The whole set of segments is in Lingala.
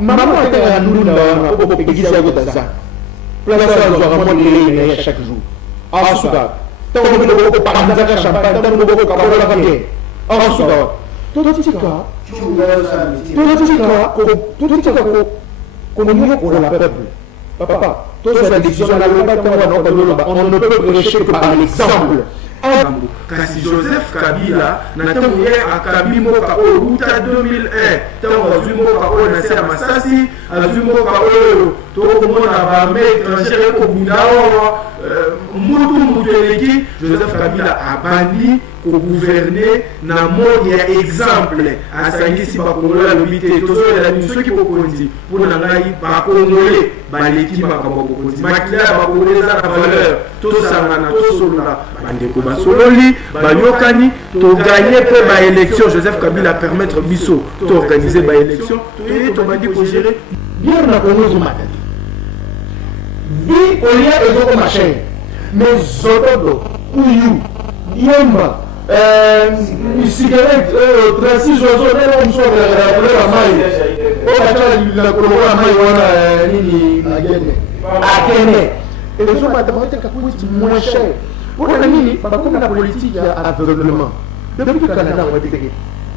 Maman était à nous pour péquer à votre ça. Place à nous avons les chaque jour. En souka, tant que nous ne pouvons pas prendre champagne, tant que nous ne pouvons pas prendre la famille. En souka, tout ce qu'on a pour la peuple. Papa, tout ça, la décision, on ne peut prêcher que par l'exemple. Kasi Joseph Kabila natango ye akabi moka oyo uta 2001 tango azwi moka oyo na se ya masasi azwi moka oyo tokomona baarme étrangère ekobunda awa mutu eleki Joseph Kabila abandi kogouverner na mode ya exemple asangisi bakongole alobi te tozolela bino soki bokonzi mpona ngai bakongole baleki makambo ya bokonzi makila ya bakongole eza na valeur tosangana tosolola bandeko basololi bayokani toganye mpe baélection Joseph Kabila permettre biso toorganize baélection toye tobandi kogere bien na kongozo matadi vi olia ezokoma chaine mais zododo kuyu yemba cigarette Tracy Jozo neno msonga ya mai obatala la mai wana nini agene ezo matematika kwiti moins cher pour nini bakoma na politique ya aveuglement depuis que Canada on était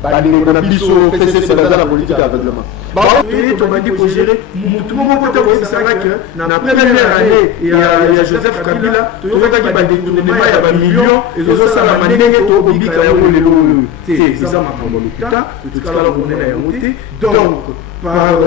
bali na biso fese la politique aveuglement toye tobandi kogere mutu moko te kosisaka ke na première année ya Joseph Kabila toyokaki badetournement ya bamillion ezosalama ndenge tobibika yango lelo oyo te eza makambo lokuta totikala komona yango te donc par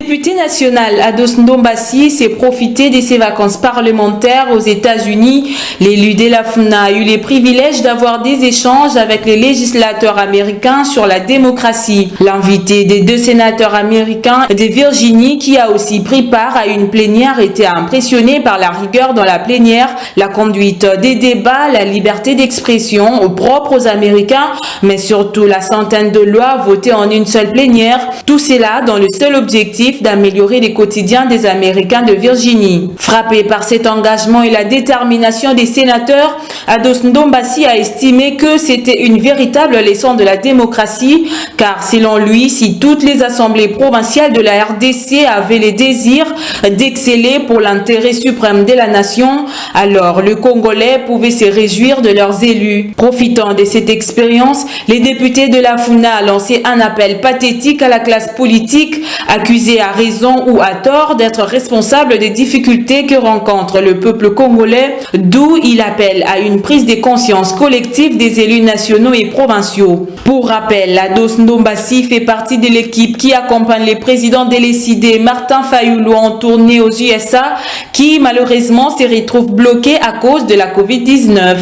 Le député national Ados Ndombassi s'est profité de ses vacances parlementaires aux États-Unis. L'élu de la FUNA a eu les privilèges d'avoir des échanges avec les législateurs américains sur la démocratie. L'invité des deux sénateurs américains de Virginie, qui a aussi pris part à une plénière, était impressionné par la rigueur dans la plénière, la conduite des débats, la liberté d'expression propre aux Américains, mais surtout la centaine de lois votées en une seule plénière. Tout cela dans le seul objectif d'améliorer les quotidiens des Américains de Virginie. Frappé par cet engagement et la détermination des sénateurs, Ados Ndombassi a estimé que c'était une véritable leçon de la démocratie, car selon lui, si toutes les assemblées provinciales de la RDC avaient le désir d'exceller pour l'intérêt suprême de la nation, alors le Congolais pouvait se réjouir de leurs élus. Profitant de cette expérience, les députés de la FUNA ont lancé un appel pathétique à la classe politique, accusée à raison ou à tort d'être responsable des difficultés que rencontre le peuple congolais, d'où il appelle à une prise de conscience collective des élus nationaux et provinciaux. Pour rappel, Ados Ndombassi fait partie de l'équipe qui accompagne les présidents délécidés Martin Fayulu en tournée aux USA, qui malheureusement se retrouve bloqué à cause de la COVID-19.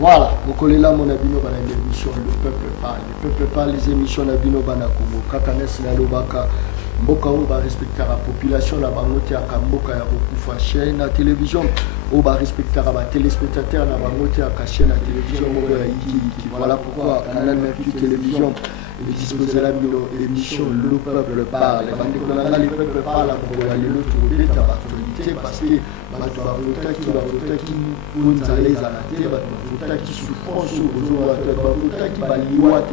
Voilà, vous collez là mon abino dans l'émission Le Peuple Parle. Le Peuple Parle, les émissions d'abino banakumo. Kakanes na lobaka. Mboka on va respecter la population, la bangote à Kamboka ya Bokufa chaîne à télévision. On va respecter la téléspectateur, la bangote à chaîne à télévision. Voilà pourquoi Canal Mercure Télévision est disposé à l'émission Le Peuple Parle. Le Peuple Parle pour aller l'autre côté de l'actualité parce que qui nous allez à la télé, qui souffrent sur qui baliwate,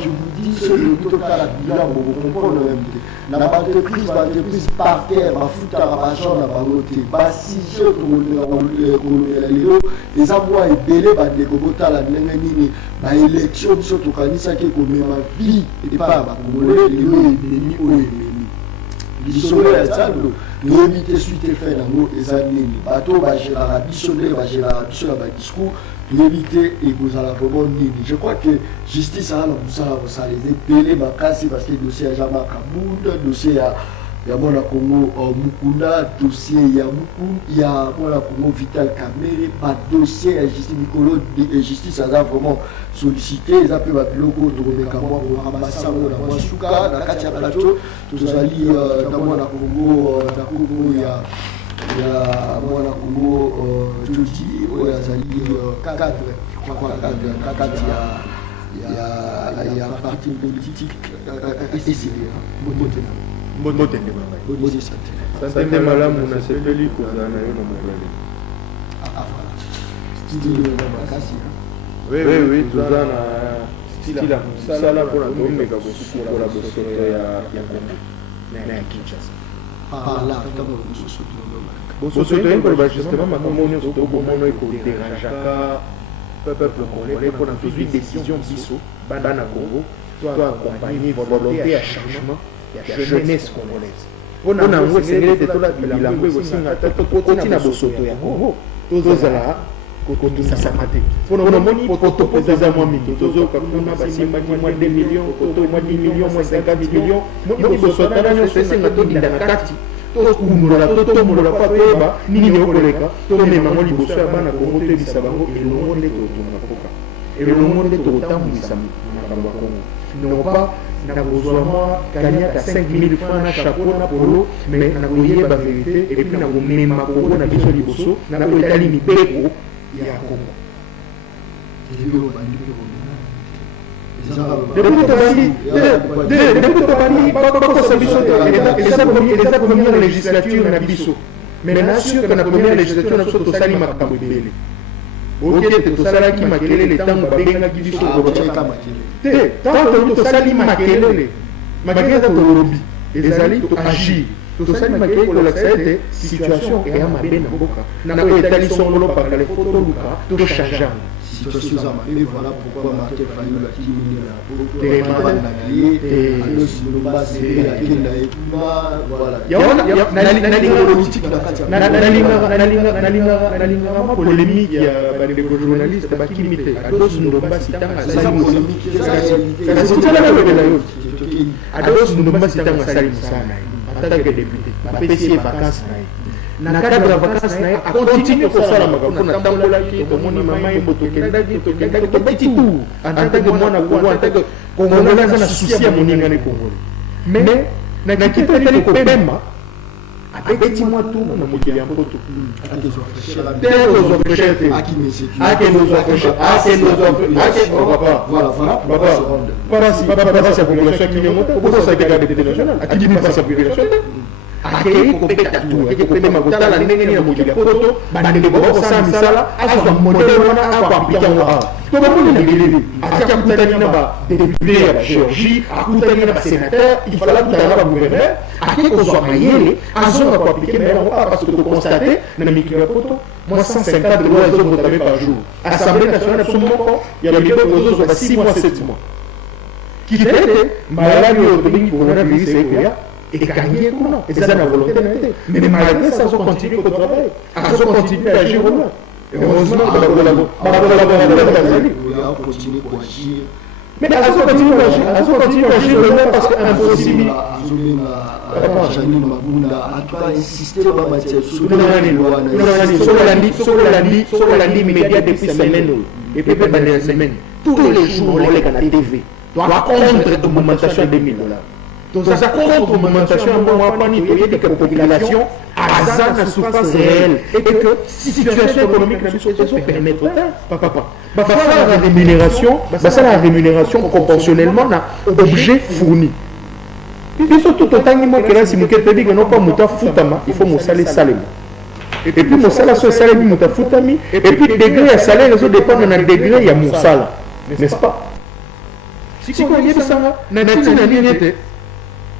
je vous dis, c'est le total bilan, vous comprenez. La entreprise par terre, ma foutre à ma chambre, ma beauté, ma si je les envois et belé, des cobotas, la nénénie, ma élection, surtout quand il s'agit de ma vie et pas ma congolais, les ennemis ou ennemis. L'histoire est ça, nous éviter suite et fait dans nos examens. Bateau va gérer la bisonner, va gérer la bisonner, va discours. Éviter et vous allez vraiment dire. Je crois que justice a ça les épelés ma casse parce que le dossier à Jama Kaboud, dossier à Yamona Congo Mukunda, dossier il y a Mona Congo Vital Kamere, pas dossier à justice Nicolo et justice a vraiment sollicité, ils appellent ma pilote de Romekamo pour ramasser dans la Souka, dans la Katia Plateau, tous allés dans Mona Congo, il y a ya mwana Congo Joji oyo azali cadre kakati ya parti politique esili mbotende sante malamu nasepeli kozala na yo na mobale oui toza na stila mosala mpona tomeka kosukola bosoto ya Congo na ya Kinshasa bosoto ye koloba justement makambo nyonso tokomona ekoderangeaka peuple congolais mpona tozwi décision biso bana Congo to accompagner volonté ya changement ya jeunesse congolaise mpona yango esengeli ete tolabila bilango ekosinga tokoti na bosoto ya Congo tozala kotunisama te mpona omoni poto mpo eza mwa mingi tozoka kuna basimbaki mwa 2 millions poto mwa 10 millions mwa 50 millions moni bosotana nyonso esenga todinda na kati tokumolola tomolola mpo toyeba nini okoleka tomemango liboso ya bana Kongo toyebisa bango elongo nde totonga mpoka elongo nde tokotambwisa makambo ya Kongo non pas na kozwa mwa kaniaka 5000 francs na chapeau na polo mais na koyeba vérité et puis na komema Kongo na biso liboso na koetali mibeko ya Kongo depuis tobandi bakosa biso eza première législature na biso mais nasure que na première législature na biso tosali makambo ebele oki ete tosalaki makelele ntango babengaki biso te ntango tosali makelele eza tolobi ezali toagir tosali makelele kolakisa ete situation eya mabe na mboka na oyo etali songolo pakale fo toluka tochangeango situation za mabe. Voilà pourquoi Martin Fayulu a kimini na poto na ye adosi lomba sebe akenda ekuma voilà na politique na kati na ma polémique ya bandeko journaliste bakimite adosi lomba sitanga sali polémique adosi lomba sitanga sali sana en tant que député bapesi vacances na cadre ya vacances na ye akontinue kosala makambo na tambolaki tomoni mama ye tokendaki tobeti tout en tant que mwana Congo en tant que Congolais aza na susi ya moninga ne Congolais mais na kitali kopemba abeti mwa tu na mokili ya mpoto akei kopeta tu akei kopema kotala ndenge nini na mokili ya poto bandeko bakosala misala azwa modele wana akoaplike yango awa to bamoni na bilili ati akutani na badepute ya bagéorgie akutani na basénateur ifala akutana na bagouverneur akei kozwa mayele azonga koaplike me yango awa parce que tokonstate na mikili ya poto mwa 150 dollars ezokotame par jour assemblée nationale na biso moko ya mibeko ezozwa ba 6 mois 7 mois kita ete mayelani oyo tobengi coronavirus ekoya ekangi kuna eza na volonté na te mais malgré ça azo continue ko travailler azo continue à agir là heureusement continue ko agir mais azo continue à agir parce que impossible Jani Mabunda a pas insisté dans ma tête sur la média depuis semaine et puis pendant la semaine tous les jours on les à la TV doit contre augmentation de $2000. Donc ça contre augmentation de la population à la souffrance réelle et que situation économique ne permet pas la rémunération proportionnellement à l'objet fourni. Et surtout autant que là si mouké dit que non pas mouta futama il faut moussale salem. Et puis moussala so salem mouta futami et puis degré à salaire les autres dépendent de degré ya moussala. N'est-ce pas? Si on y est ça na nini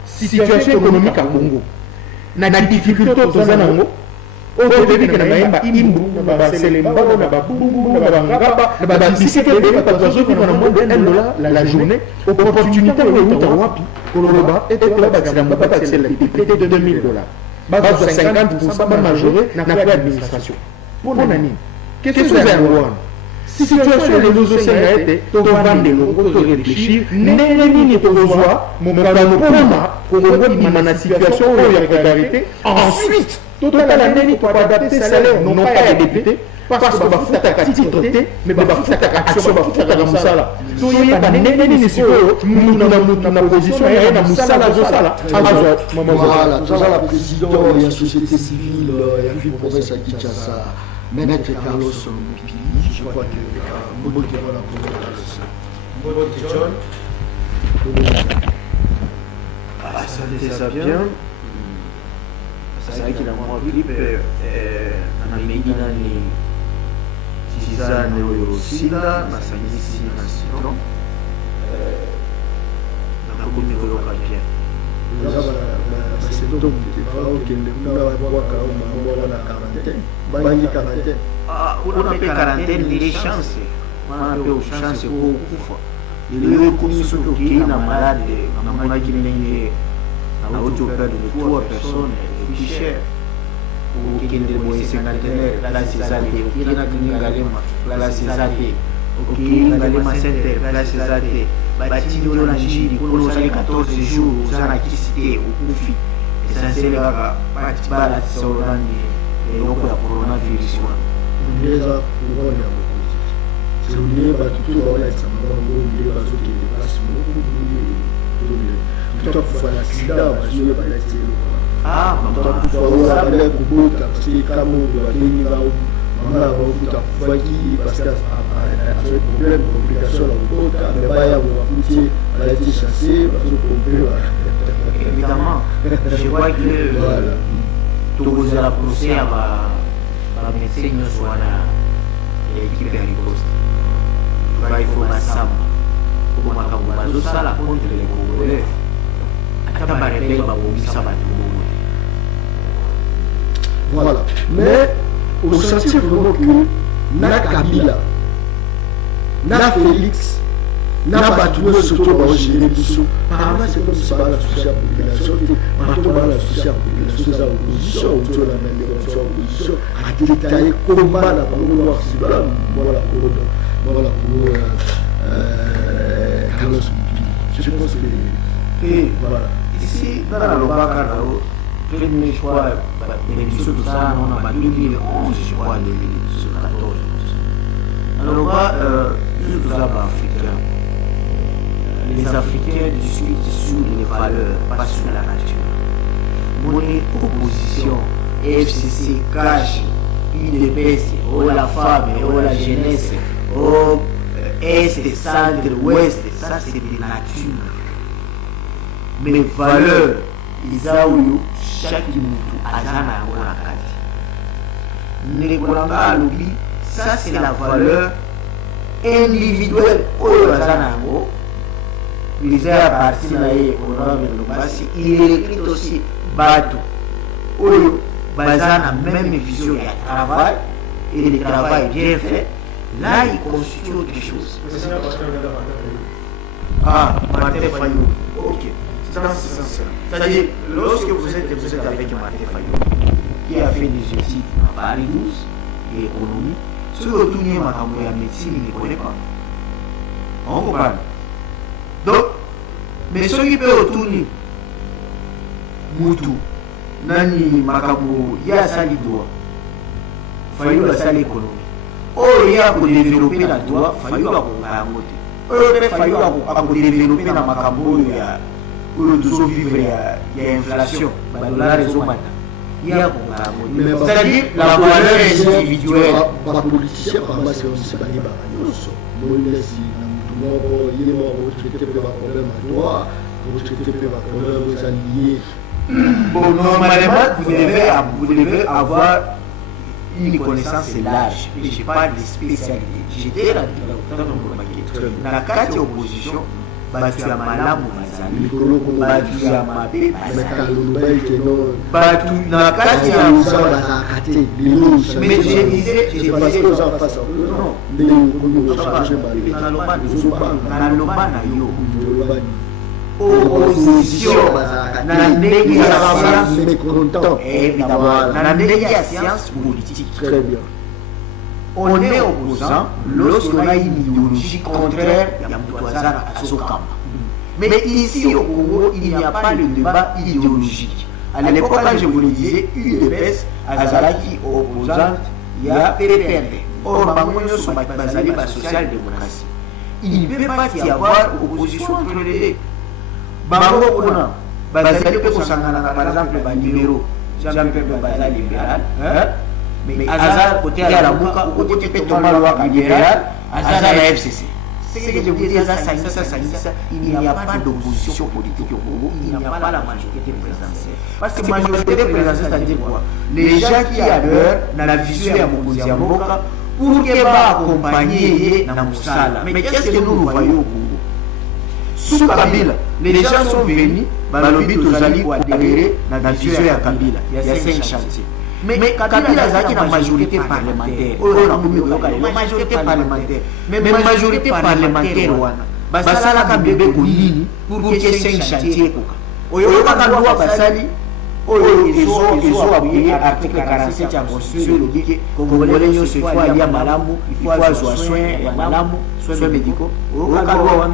situation économique à Congo na difficulté toza nango oyo tobiki na bayemba imbu na baselemba na babungu na bangaba na babisike bebe bazozokima na moins de $1 la journée opportunité oyo uta wapi koloba ete kolabakisa yango babakisa la député de $2000 bazwa 50% bamajoré na frais d'administration mpona nini question eza yango wana situation ezosenga ete tovandelo toréfléchir ndenge nini tokozwa mokano mpona kongo bima na situation oyo ya précarité ensuite totala ndenge koadapte salaire non pas ya député parce que bafutaka titre te mais bafutaka action bafutaka mosala toyeba ndenge nini sikoyo mutu na position ya ye na mosala azosala azwa voilà toza la président ya société civile ya ville province ya Kinshasa maître Carlos Mpili je crois que Mbote voilà pour Mbote John ça bien Sasa mwa gripe na medina ni tisane oyo sida nasangisi nation na komi koyoka bien kuna pe quarantaine ni chance wana pe chance ko kufa ile komi soki okei na malade namonaki ndenge na auto perdre de 3 personnes et puis cher okende boye cinquantenaire place eza te okina ngalema place eza te okei ngalema center place eza te batindi oyo na njiri kuna ozali 14 jours oza na kisi te okufi essentiel kaka balatisa olani eloko ya coronavirus wana eza couronne ya mokonzi seonie bato to baolakisa mabango nde bazokende place moko tutakufa na sida bazoye balati eloko tutakufa kobota parce que kamo babengi bao mama na baokuta kufaki parce que azoi problème complication na kobota me baya bobakutie balati chasse bazokompe évidemment je vois que tokozala procès ya bamédecin nyonso wana ya équipe ya riposte il faut basamba po makambo bazosala contre les congolais ata barebele babongisa bato bongo. Voilà. Mais on sentit vraiment que na Kabila, na Félix, na Batoué surtout va gérer tout. Apparemment c'est comme si ça va la souci à la population, Batou va la souci à la population, c'est l'opposition, autour de la même opposition, à détailler comment la parole noire c'est blanc, voilà pour Carlos Mpili. Je pense que voilà. Ici, dans la Lobaka, premier choix, l'émission tout ça, on a 2011, je crois, 2014. Alors là, tout ça, africain. Les Africains discutent sur les valeurs, pas sur la nature. Mon opposition, FCC, cache, UDPS, la femme, la jeunesse, Est, Centre, Ouest, ça c'est de la nature. Mes valeurs, Isaouyo, chaque moutou, Azana, Wanakati. Nekolanga Alobi, ça c'est la valeur individuelle. Oyo Azana, les a parti naïe, honorable Lobasi, il écrit aussi Bato. Oyo, Bazana, même vision, il y a travail, et le travail bien fait. Là, il constitue autre chose. Ah, Martin Fayou, ok. C'est-à-dire, lorsque vous êtes avec Martin Fayou, qui a fait des études à Paris 12 et économie, ce que tout le monde a médecine, il ne connaît pas. On comprend. Donc, mais ce qui peut retourner, Moutou, Nani, Makabo, il y a ça, il doit. Fayou a ça l'économie. Oh, il y a pour développer la doigt, Fayou a pour développer la Makabo, pour toujours vivre, il y a inflation. C'est-à-dire la valeur individuelle. Les politiciens, par exemple, c'est aussi pas les barrages. Il est mort, retraité par problème à droit, retraité par problème aux alliés. Bon, normalement, vous devez avoir une connaissance de l'âge. Mais je parle de spécialité. J'étais dans la carte opposition. Batu ya malamu bazali batu ya mabe bazali batu na kati ya bazakate mais je disais na lomba na yo opposition na ndenge ya science mécontent na ndenge ya science politique. Très bien. On est opposant lorsqu'on a une idéologie contraire à Moutouazana à Sokamba. Mais ici au Congo, il n'y a pas le débat idéologique. À l'époque, quand je vous le disais, UDPS, azalaki opposante ya PPRD. Or bango nyonso bazali ba social démocratie. Il ne peut pas y avoir opposition entre les deux. Bango kuna bazali pe kosangana par exemple ba libéraux, Jean-Pierre Bemba libéral, mais Azar côté à la Mouka ou côté Thomas Loaka libéral, Azar la FCC. C'est que je vous dis, il n'y a pas d'opposition politique au Congo, il n'y a pas la majorité présidentielle. Parce que la majorité présidentielle, c'est-à-dire quoi? Les gens qui adhèrent dans la vision à Mokozi Mboka pour qu'ils va accompagner dans Moussala. Mais qu'est-ce que nous voyons au Congo? Sous Kabila, les gens sont venus, Balobi Tozali pour adhérer dans la vision à Kabila. Il y a 5 chantiers. Mais Kabila a une majorité parlementaire. La majorité parlementaire. Mais la majorité parlementaire, Basala Kabebe Kouni pour qu'il y ait 5 chantiers. Oyoka Kalwa Basali, ils ont appuyé l'article 47 qui a construit le dit que Congolais, il faut aller à Malamou, il faut aller aux soins à Malamou, soins médicaux. Oyoka Kalwa,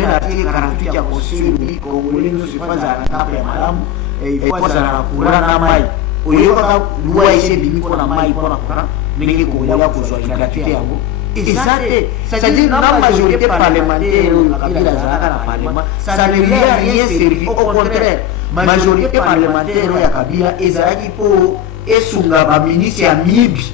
l'article 48 qui a construit le dit que Congolais, il faut aller à Malamou. Il faut que ça courant mai. Oyoka loi ese bimi pona mai pona courant ndenge ko ya ko zo gratuité yango. Et ça c'est-à-dire la majorité parlementaire Kabila zalaka na parlement, ça ne lui a rien servi, au contraire. Majorité parlementaire ya Kabila ezalaki po esunga ba ministre ya mibi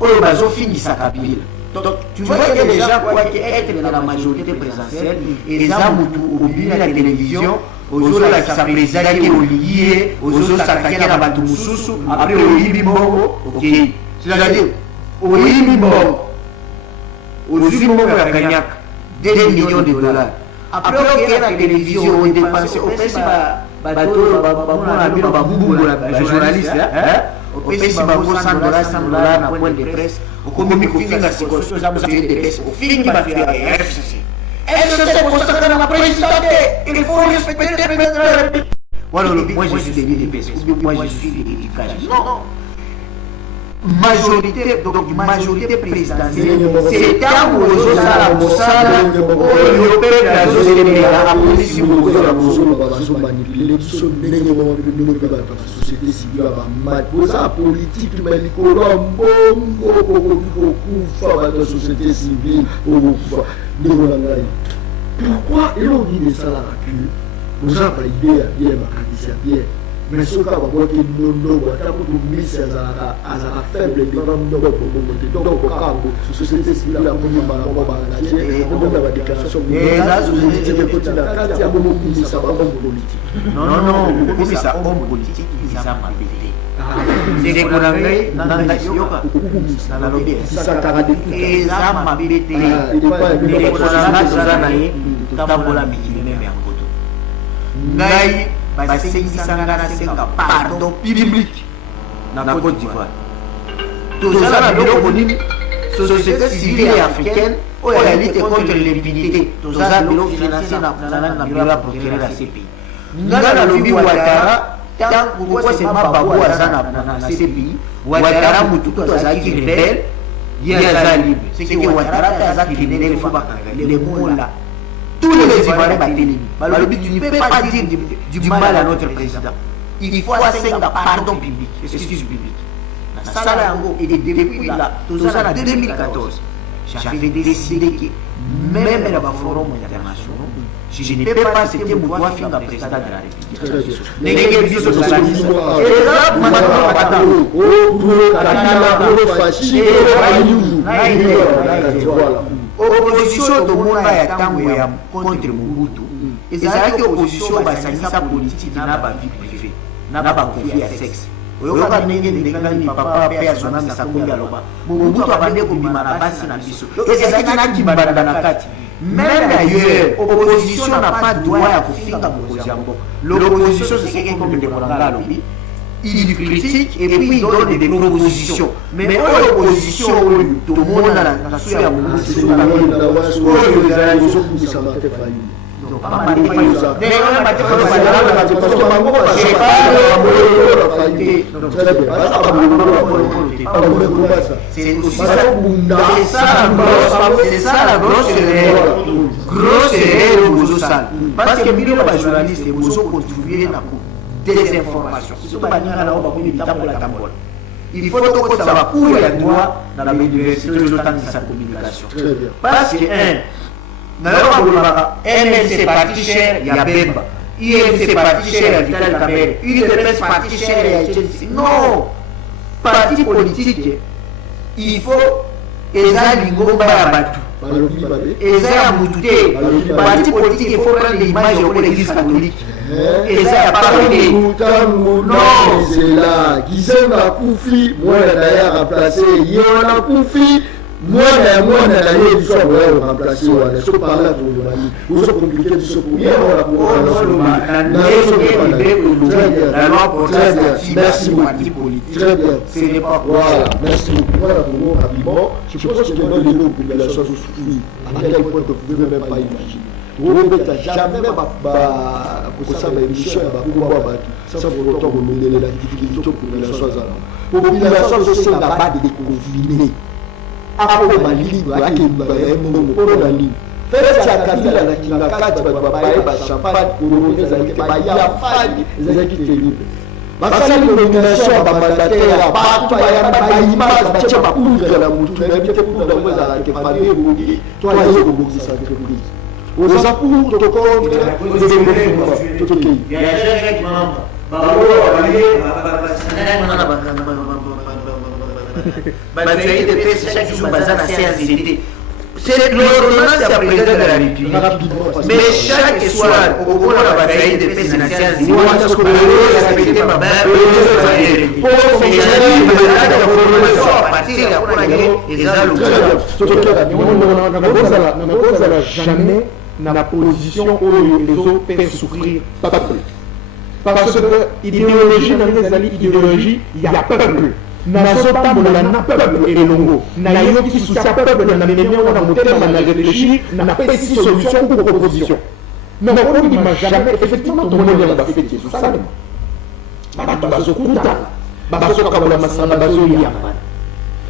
oyo bazo finisa Kabila. Donc tu vois que les gens croient qu'être dans la majorité présidentielle et ça mutu obili la télévision ozola qui s'apprécie olié ozola s'attaquer na batu mususu après oyibi mbongo. OK, c'est-à-dire oyibi mbongo ozibi mbongo ya Kanyak 2 millions de dollars après OK la télévision on dépense au pesi bato ba bino ba bubu la journaliste au pesi ba $100 na point de presse au komi ko finga siko za mo de presse au fingi ba FCC. FCC consacré à la présidente, il faut respecter le président de la République. Voilà, moi je suis des DPS, moi je suis des éducages. Non. Majorité présidentielle, c'est tant que vous avez la Moussala, au peuple de la société, la police, vous avez la Moussala. Manipuler tout ce société civile, la politique, mais il faut la société civile, pourquoi et on dit de ça la recul? Nous avons pas idée à bien, à bien. Mais ce cas, on voit que nous avons mis à la faible devant nous. Donc, la société civile a mis la déclaration. Et la société civile a mis ça politique. Non, ça homme politique, ils ont pas pété. C'est qu'on avait dans la yoga, dans la lobby. Et ça m'a pété. Et qu'on avait tabola mikilime ya ngoto. Ngai basengisanga na senga pardon public na Côte d'Ivoire. Tout ça na biloko nini? Société civile africaine ou la lutte contre l'impunité. Tout ça biloko financé na bureau procureur la CPI. Nga na lobby Ouattara tant pourquoi c'est Mababu azana na CPI. Ouattara mututu azaki rebelle. Yaza libre. C'est que Ouattara azaki rebelle faut pas les mots là. Tous les Ivoiriens battent Balobi, tu ne peux pas dire du mal à notre président. Il faut assez de pardon public, excuse publique. Ça et depuis là, tout ça en 2014, j'avais décidé que même dans le forum international, je ne peux pas citer Moutoua Finga président de la République. Les gens sont socialistes. Et là, opposition de monde ya tango ya contre Mobutu ezalaki opposition basangisa politique na ba vie privée na ba conflit ya sexe oyoka ndenge ndengani papa pe azonanga sakombi aloba Mobutu abande kobima na basi na biso ezalaki na kimbanda na kati. Même ailleurs, opposition n'a pas droit à kofinga Mokozi Mboka. L'opposition c'est quelqu'un comme de Kolanga lobby. Il critique et puis il donne des propositions. Mais l'opposition, tout le monde a la suite à mon c'est ça la grosse erreur au sale. Parce que les journalistes, ils ont contribué à désinformation surtout baninga na oba kuni bitambola tambola il faut que ça va courir à droit dans l'université de l'OTAN de sa communication parce que MNC parti cher ya Bemba IMC parti cher ya Vital Kamerhe UDPS parti cher ya Etienne non parti politique il faut eza lingomba ya batu eza ya mutu te parti politique il faut prendre l'image de l'église catholique eza ya parole non c'est là Gizenga kufi mwana na ya remplacer yona kufi mwana na ye biso ya remplacer wana so parla to mali uso compliqué biso pour bien on la merci parti politique très bien ce n'est pas voilà merci voilà pour rapidement je pense que dans les populations souffrent à quel point que vous pouvez même pas imaginer Robert jamais kosala émission ya bakombo bato sans pour autant komelela la difficulté population azala population zosenga bade déconfiné akoma libre akemba ya mbongo mpona na ligne feti ya kabila na kinga kati bato babaye bachampagne kolongo ezalaki baya fani ezalaki terrible basali nomination ya bamandataire ya bato baimage batia bapoudre na mutu nayebi te poudre yango ezalaki famille ebongi to aye kobongisa entreprise oza pour to contre tokei c'est l'ordonnance du président de la République. Mais chaque soir, au cours de la bataille de paix, c'est la séance du jamais na position où les autres peuvent souffrir peuple. Parce que idéologie dans les alliés, idéologie, il y a peuple. Nazotambola na peuple elongo na yoki soucia peuple na memia wana motema na réfléchir na pesi solution pour proposition non on dit jamais effectivement tout le monde va faire Jésus ça bato bazokuta bazoka bola masana bazoya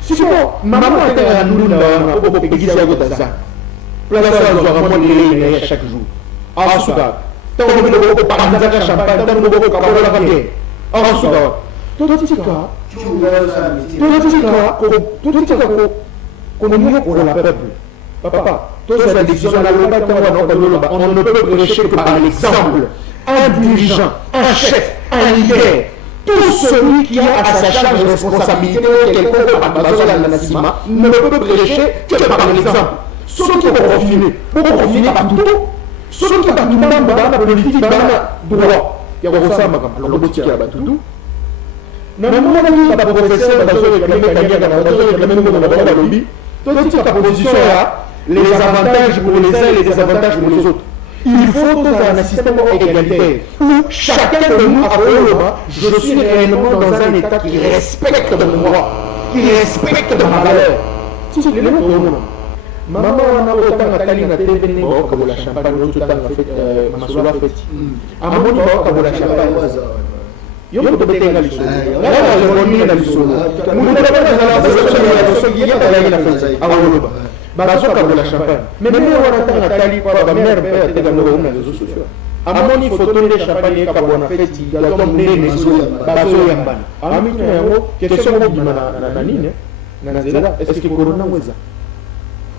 si maman était à nous na obo pegisa go daza place à zo ramon les chaque jour asuka tant que on parle de champagne tant que on parle de café asuka totika Papa, on ne peut prêcher que par l'exemple. Un dirigeant, un chef, un leader, tout celui qui a à sa charge de responsabilité quelconque par ne peut prêcher que par l'exemple. Ceux qui vont confiner par tout. Ceux qui vont dans la politique, dans le droit. Il y a ça, alors le petit qui a tout. Non, la professeur, la position là, les avantages pour les uns et les désavantages pour les autres. Il faut un système égalitaire où chacun de nous, je suis réellement dans un état qui respecte mon droit, qui respecte ma valeur. Si c'est le même maman, on a autant à Tali, on a téléphone, comme la champagne, l'autre temps, on a fait ma sola fête. À mon niveau, comme la champagne. Yo to bete na liso na le na liso mu na ba ba so ka la champagne mais même on attend la tali pour ba mère père te gano na réseaux sociaux amoni photo de champagne ka bona feti la tombe ne ba so yambana ami to yango question ko bima na nini na zela est-ce que corona mweza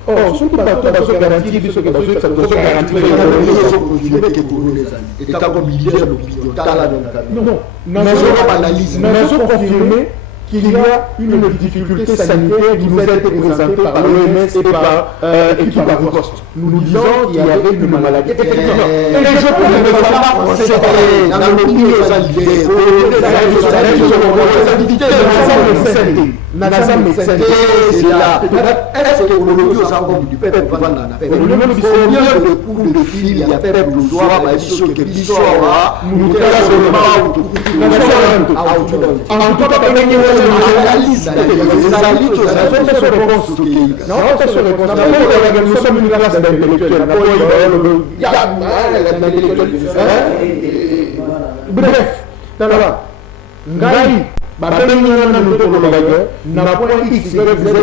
oh soki bato bazo garantir biso ke bazo garantir que corona ezali et comme leader l'opinion tala non nous avons confirmé qu'il y a une difficulté sanitaire qui nous a été présentée par l'OMS et par l'équipe d'Agost. Nous disons qu'il y avait une maladie. Effectivement. Et je peux ne pas procéder dans l'opinion sanitaire. C'est là. Est-ce que l'opinion sanitaire du peuple va dans la paix? Combien de coups de fil il y a peuple le droit à l'issue que l'histoire nous en tout cas, nous sommes une classe d'intellectuels. Bref, Ngai, babengi na lutolo lobage, na point X, Z,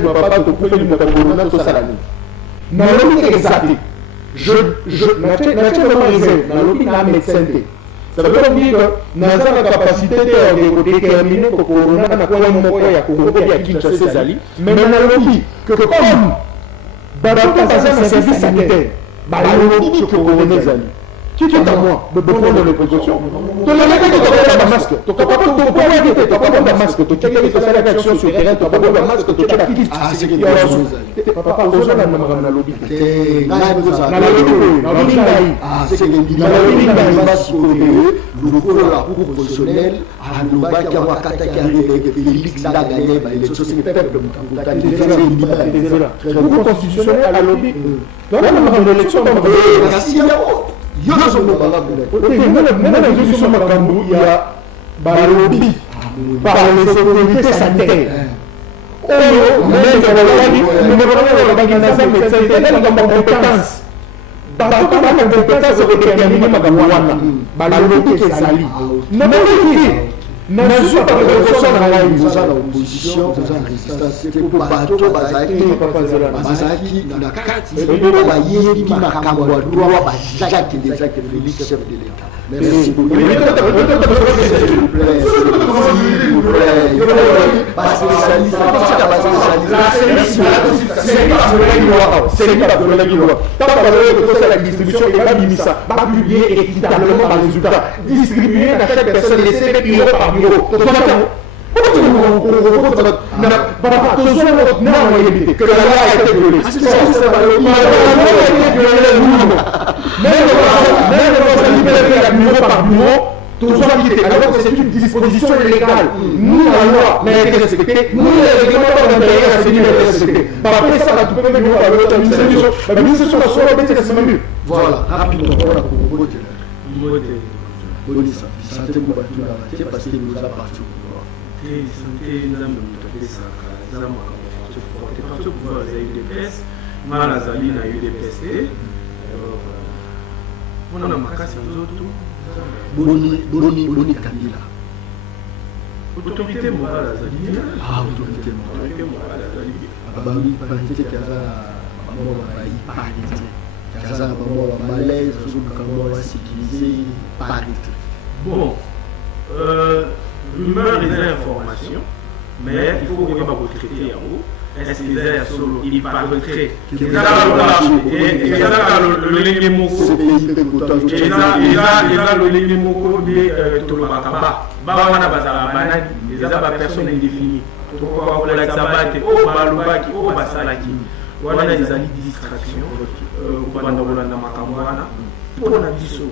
papa, to couper du mokabona, to salami. Na lobi exact. Je, vraiment réserve, na lobi na médecin. Ça veut dire que dans la capacité de déterminer que Corona n'a pas un Congo et Kinshasa Zali, mais on dit que comme un service sanitaire, on dit que Corona Zali. Qui est à moi de prendre les précautions? Tu n'as pas de masque, tu n'as pas de masque, tu n'as pas de action sur le terrain, tu n'as pas de masque, tu n'as pas de kit. Ah, c'est qu'il y a des choses. Papa, aux gens, on a lobby. C'est qu'il y a des professionnels, constitutionnel à lobby. Non, on a l'élection il y a lobby par les autorités sanitaires. Opposition, merci beaucoup. La distribution et la limisa, pas publier équitablement les résultats, distribuer à chaque personne les CP bureau par bureau. Que la loi a été violée. Bureau par bureau, tout ça qui était alors que c'est une disposition illégale. Nous, la loi n'a été respectée, nous, les règlements d'intérieur n'a été respectés. Par après ça, tu peux venir à l'administration. L'administration va se remettre c'est même mieux. Voilà, rapidement, on a compris. Bonissa, santé pour battre la matière parce qu'il nous a partout. Santé, nous avons tout ça. Nous avons partout pour voir les UDPS. Malazali n'a eu des PST. On a marqué ces autres. Boni Kabila. Autorité morale Azali. Ah, autorité morale Azali. Abami parité kaza maman ba parité. Kaza maman ba malaise sur comment sécuriser parité. Bon, rumeur et information, mais il faut que vous traiter en haut. Est-ce qu'ils aient solo, il paraîtrait qu'ils ont le Lengemoko, ils ont le Lengemoko de Tolobakaba, Bawana Bazara Banani, ils ont la personne indéfinie. Pourquoi la Zabate, au Balubaki, au Basalaki, voilà des distractions, au Bandabolanda Makamwana, pour la Bisso.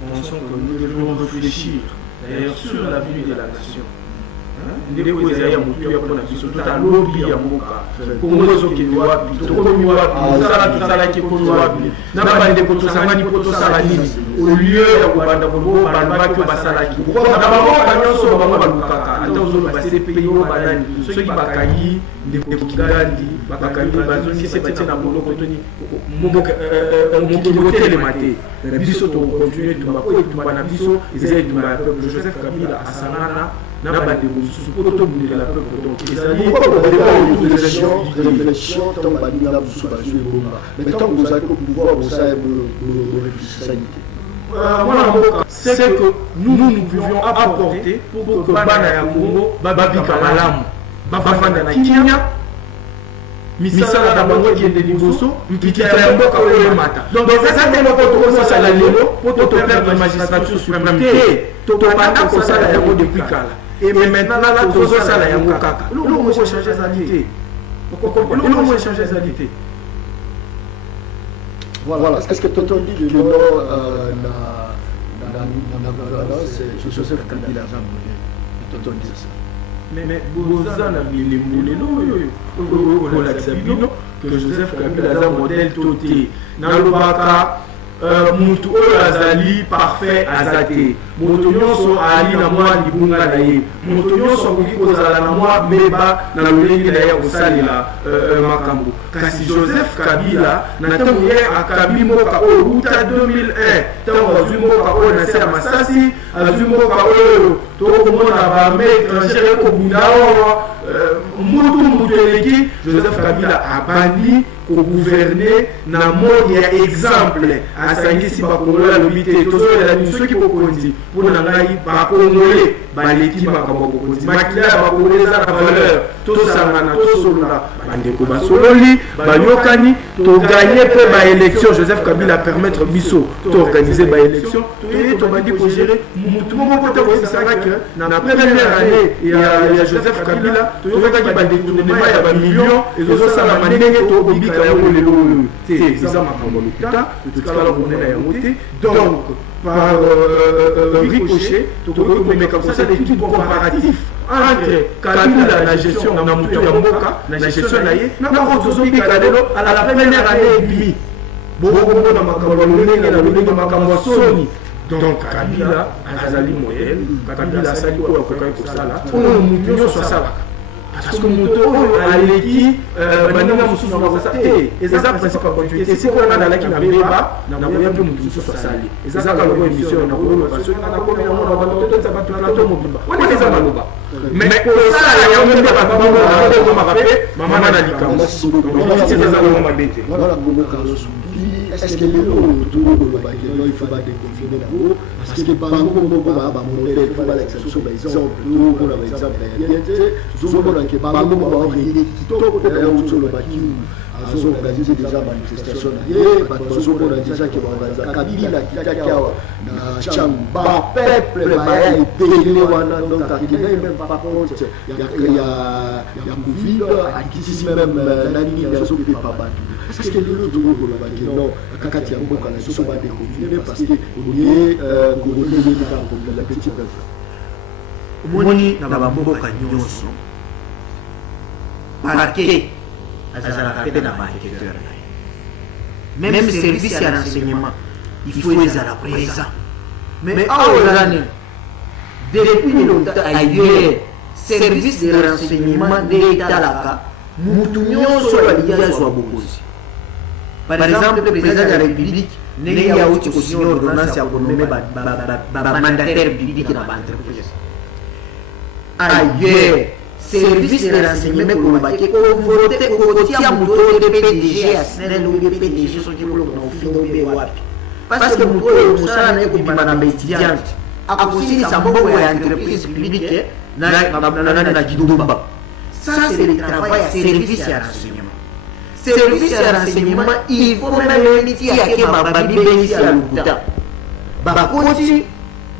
Nous pensons que nous devons réfléchir d'ailleurs sur l'avenir de la nation. Ndeko ezaya mutu ya pona biso tout à lobby ya moka kongo soki wapi to komi wapi sala tout sala ki komi wapi na ba ndeko to sangani poto sala nini au lieu ya kubanda ko balba ki basala ki na ba moka nyonso ba mama balukaka ata ozo ba CPI o banani soki bakayi ndeko kigandi bakayi bazoni se batie na boloko toni moka moki le maté biso to continuer to ba ko to bana biso ezali to ba peuple Joseph Kabila asanana na ba de mususu poto bundela la peuple donc ezali réflexion tant ba dinga mususu ba jouer bomba mais tant vous avez au pouvoir vous savez sanité. C'est que nous pouvions apporter pour que bana ya Congo babika malamu bafanda na Kenya misala da bango kiende liboso kitaya mboka oyo mata donc ça c'est notre pour ça la lelo pour perdre la magistrature suprême to banda ko sala yango depuis kala et maintenant là tozo sala yango kaka l'on va changer d'identité l'on va changer d'identité. Voilà, est-ce que tu as dit le nom dans gouvernance Joseph Kabila tu as dit ça? Mais bozana bilembolelo oyo kolakisa bino que Joseph Kabila aza modèle toté nalobaka mutu oyo azali parfait aza te moto nyonso ali na mwa libunga na ye moto nyonso akoki kozala na mwa meba na lolenge na ye kosalela makambo kasi Joseph Kabila na ntango ye akabi mboka oyo uta 2001 ntango azwi mboka oyo na se ya masasi azwi mboka oyo tokomona baarme étrangere ekobunda awa mutu eleki Joseph Kabila abandi gouverner na mode ya exemple asangisi bakongole alobi te tozolela biso soki bokonzi mpona ngai bakongole baleki makambo ya bokonzi makila ya bakongole eza na valeur tosangana tosolola bandeko basololi bayokani toganye mpe baélection Joseph Kabila permettre biso toorganize baélection toye tobandi kogere mutu moko te koyebisaka ke na première année ya Joseph Kabila toyokaki badetournement ya bamillion ezosalama ndenge tobika yango lelo oyo te eza makambo lokuta totikala komona yango te donc par ricochet tokoki komeka kosala étude comparatif entre Kabila na gestion na mutu ya mboka na gestion na ye na oyo tozobika lelo à la première année et demie bokomona makambo ya lolenge na lolenge makambo ya soni donc Kabila azali moyenne Kabila asali oyo akokaki kosala oyo mutu nyonso asalaka parce que moto oyo aleki baninga mosusu bakosala te eza principal continuité si oyo nazalaki na beba nakoya mpe motu mosusu asali ezaka logo émission nakoyoloba soki nakomi yango na bato toza bato plateau mobimba wana eza maloba mais kosala yango nde batomaka mpe mama na likambo donc eza logo mabe te est-ce que les gens il faut pas déconfiner là-haut parce que bango moko ba monter il faut pas l'exception par exemple pour l'exemple bien tu zomo que bango ba réunir kitoko d'ailleurs sur le baki azo organiser déjà manifestation et bazo ko déjà que ba organiser Kabila kikakiawa na chamba peuple ba epelé wana donc akidai même pas compte ya Covid akitisi même nani azo pe pas battu est-ce que les autres non kakati ya mboka na soso ba déconfiner parce que on est gouverner la petite peuple omoni na bamboka nyonso parquet azalaka mpe na baenquêteur même service ya renseignement il faut ezala présent mais awa ezala nini depuis longtemps ailleurs service de renseignement nde etalaka mutu nyonso balingi azwa bokonzi par exemple le président de la République ndenge yauti kosigner ordonnance ya konome bamandataire public na baentreprise ailleurs service de renseignement kolobaki kovote kotia moto oyo nde PDG ya SNEL oyo nde PDG soki kolongo na ofinga oyo mpe wapi parce que moto oyo mosala na ye kobima na baétudiante akosilisa mbongo ya entreprise publique na kidumba ça c'est le travail ya service ya renseignement service ya renseignement il faut même miti yake babibengisi ya lokuta bakoti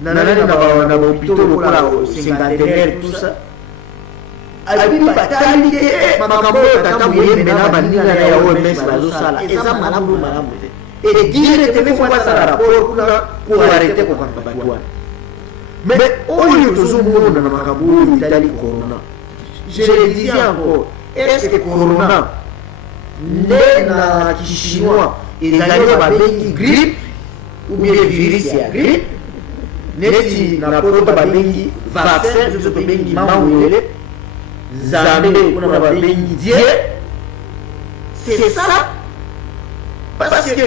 na bahôpitaux lokola cinquantenaire tout ça abibi batali te makambo oyo tata moyembe na baninga na ya OMS bazosala eza malamu te et directement faut basala rapport kuna pour arrêter kokanga bato wana mais oyo tozomona na makambo oyo itali corona je le disais encore est-ce que corona nde na kishinois ezali oyo babengi grippe ou bien virus ya grippe neti na poto babengi vaccin soso tobengi mawele nzambe kuna babengi die c'est ça parce que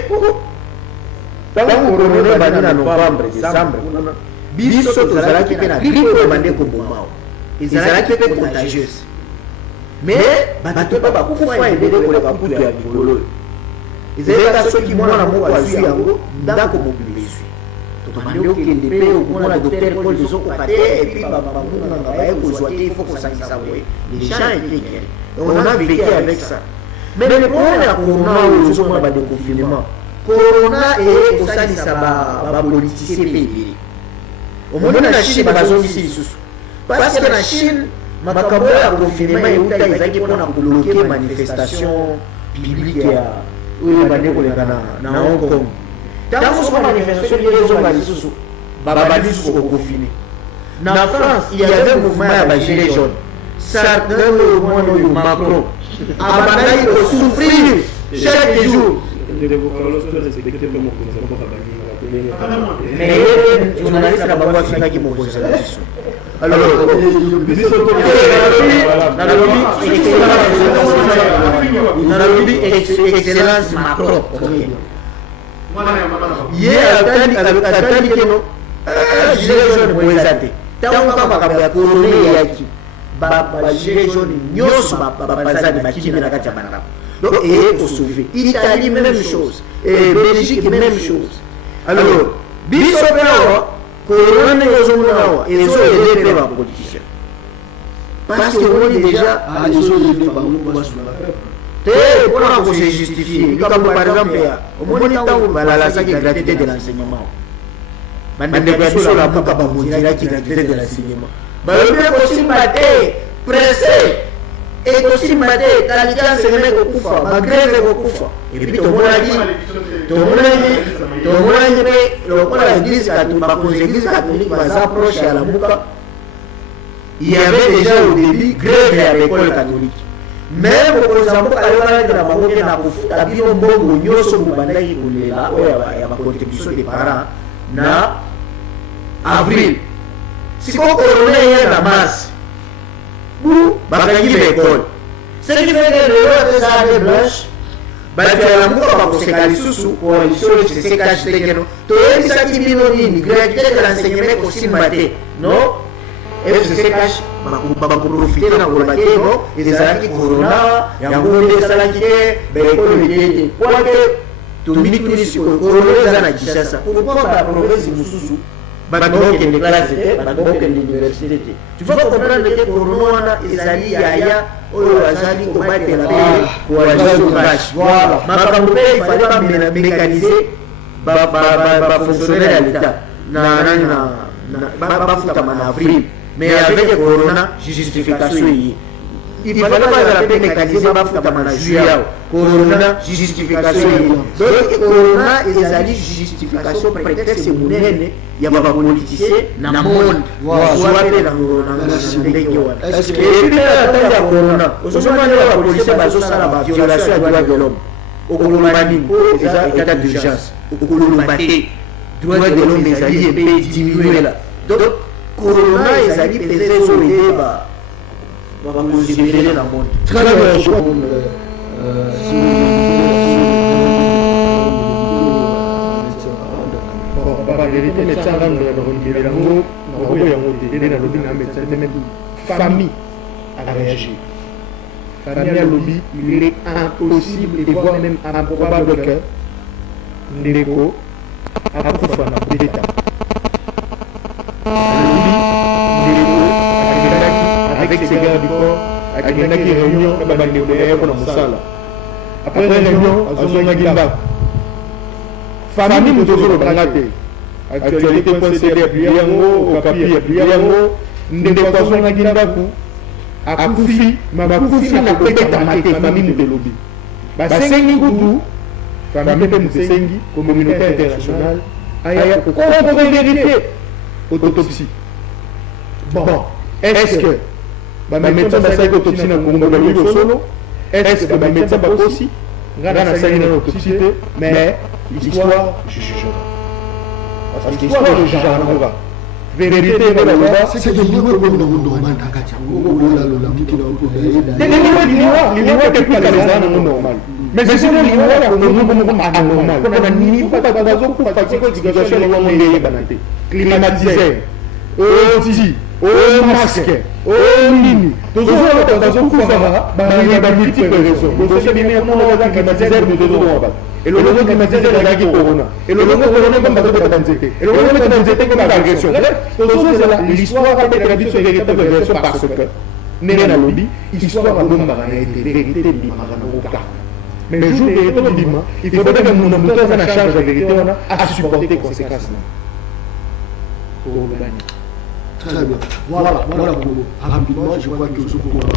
bango corona bandi na novembre décembre biso tozalaki mpe na grippe oyo bande kobomao ezalaki mpe contagieuse mais bato mpe bakufa ebele koleka kutu ya mikolo ezalaka soki mwana moko azwi yango ndako mobili ezwi tobandi okende mpe okomona docteur paul ezokoka te epuis bamunganga baye kozwa te il faut kosangisa boye les gens étaient guéris on a vécu avec ça mais le problème ya corona oyo ozomona badeconfinement corona eye kosalisa bapoliticien mpe ebele omoni na chine bazongisi lisusu parce que na chine makambo ya confinement euta ezalaki mpona kobloke manifestation publique ya oyo bande koleka na Hong Kong ntango soko manifestation ezonga lisusu babandi lisusu kokofine na France il y avait mouvement ya bagilets jaune sarkozy oyo mwana oyo Macron abandaki kosouffrir chaque jour mais journaliste na bango afingaki mokonzi na biso alors nalobi excellence Macron ye atandi keno gilet jaune po eza te ntango ka makambo ya korone eyaki bagilet jaune nyonso bapanzani bakimi na kati ya bandako donc et pour sauver. Italie même chose, et Belgique même chose. Alors biso pewa corona yozomona et zo aider pe ba politicien. Parce que on dit déjà ils ont aidé par nous sur la te pour qu'on se justifie. Comme par exemple au moment où la gratuité de l'enseignement. Bande biso la boka ba mondira qui gratuité de l'enseignement. Ba le aussi maté pressé et aussi maté qualité enseignement ko kufa, ba grève ko kufa. Et puis to mona le l'église catholique va approcher à la Mouka. Il y avait déjà au début grève à l'école catholique. Même au exemple, à la Maroc, il y a un bon nyoso mubandai kulela, il y a ma contribution des parents na avril. Si on coronait la masse, vous, bakagi l'école. Ce qui fait que le ça des blanches. Bati ya lamuka bakosekali susu coalition de CCH tekeno to yebisa kibino nini gratuité de l'enseignement kosimba te non FCCH bakoprofite na koloba te no ezalaki corona yango nde ezalaki te baekolo te kwake tomini tuni sikoyo corona eza na Kinshasa pourquoi baprovince mosusu bato bakokende classe te bato bakokende université te tu vas comprendre que corona wana ezali yaya oyo azali kobatela pe coalition cash voilà makambo pe il fallait pas mécaniser ba fonctionnaire à l'état na futa en avril mais avec le corona justification il fallait pas la mécaniser ba futa en juillet corona justification donc corona ezali justification prétexte munene ya ba politicien na monde soit pe na ndenge wana est-ce que et puis la ya corona osoma na ba politicien bazosala ba violation ya droit de l'homme okolomani eza état d'urgence okolomate droit de l'homme ezali ebe diminuer là donc corona ezali pesa ezolede ba considérer dans le monde. Très bien. La vérité, les médecins famille a réagi. Famille a lobby, il est impossible et voire même improbable que Ndeko a couffé na d'État. Avec ses gars du corps, avec une réunion, après réunion, famille nous devons le actualité.cd pliango, papier pliango, ndécoration na gindaku, akufi, makufi na peta mate, famille nous de lobby. Basengi Goudou, famille Mousengi, communauté internationale, aya contre-vérité, autopsie. Bon, est-ce que les médecins basali autopsie na Congo bali solo? Est-ce que les médecins aussi ngana sali na autopsie mais l'histoire juge. Parce que l'histoire de Jean vérité de la loi c'est que l'histoire de normal takati la mukina l'histoire depuis les années normal mais c'est l'histoire que anormal comme on ni pas bazo pour fatiguer l'exigation de l'homme et banalité climatisé oti au masque au nini toujours dans un coup ça va il y a des multiples raisons donc c'est bien on va climatisé de dedans et le logo climatisé de la corona et le logo corona comme bateau de tanzété et le logo de tanzété comme agression toujours c'est l'histoire a été traduite sur véritable version parce que n'est na lobby histoire a bomba na été vérité de Maranoka mais le jour vérité de Lima il faudrait que nous nous mettions en charge de la vérité on a supporter les conséquences pour le gagner. Très bien. Voilà pour rapidement, je crois que ce qu'on va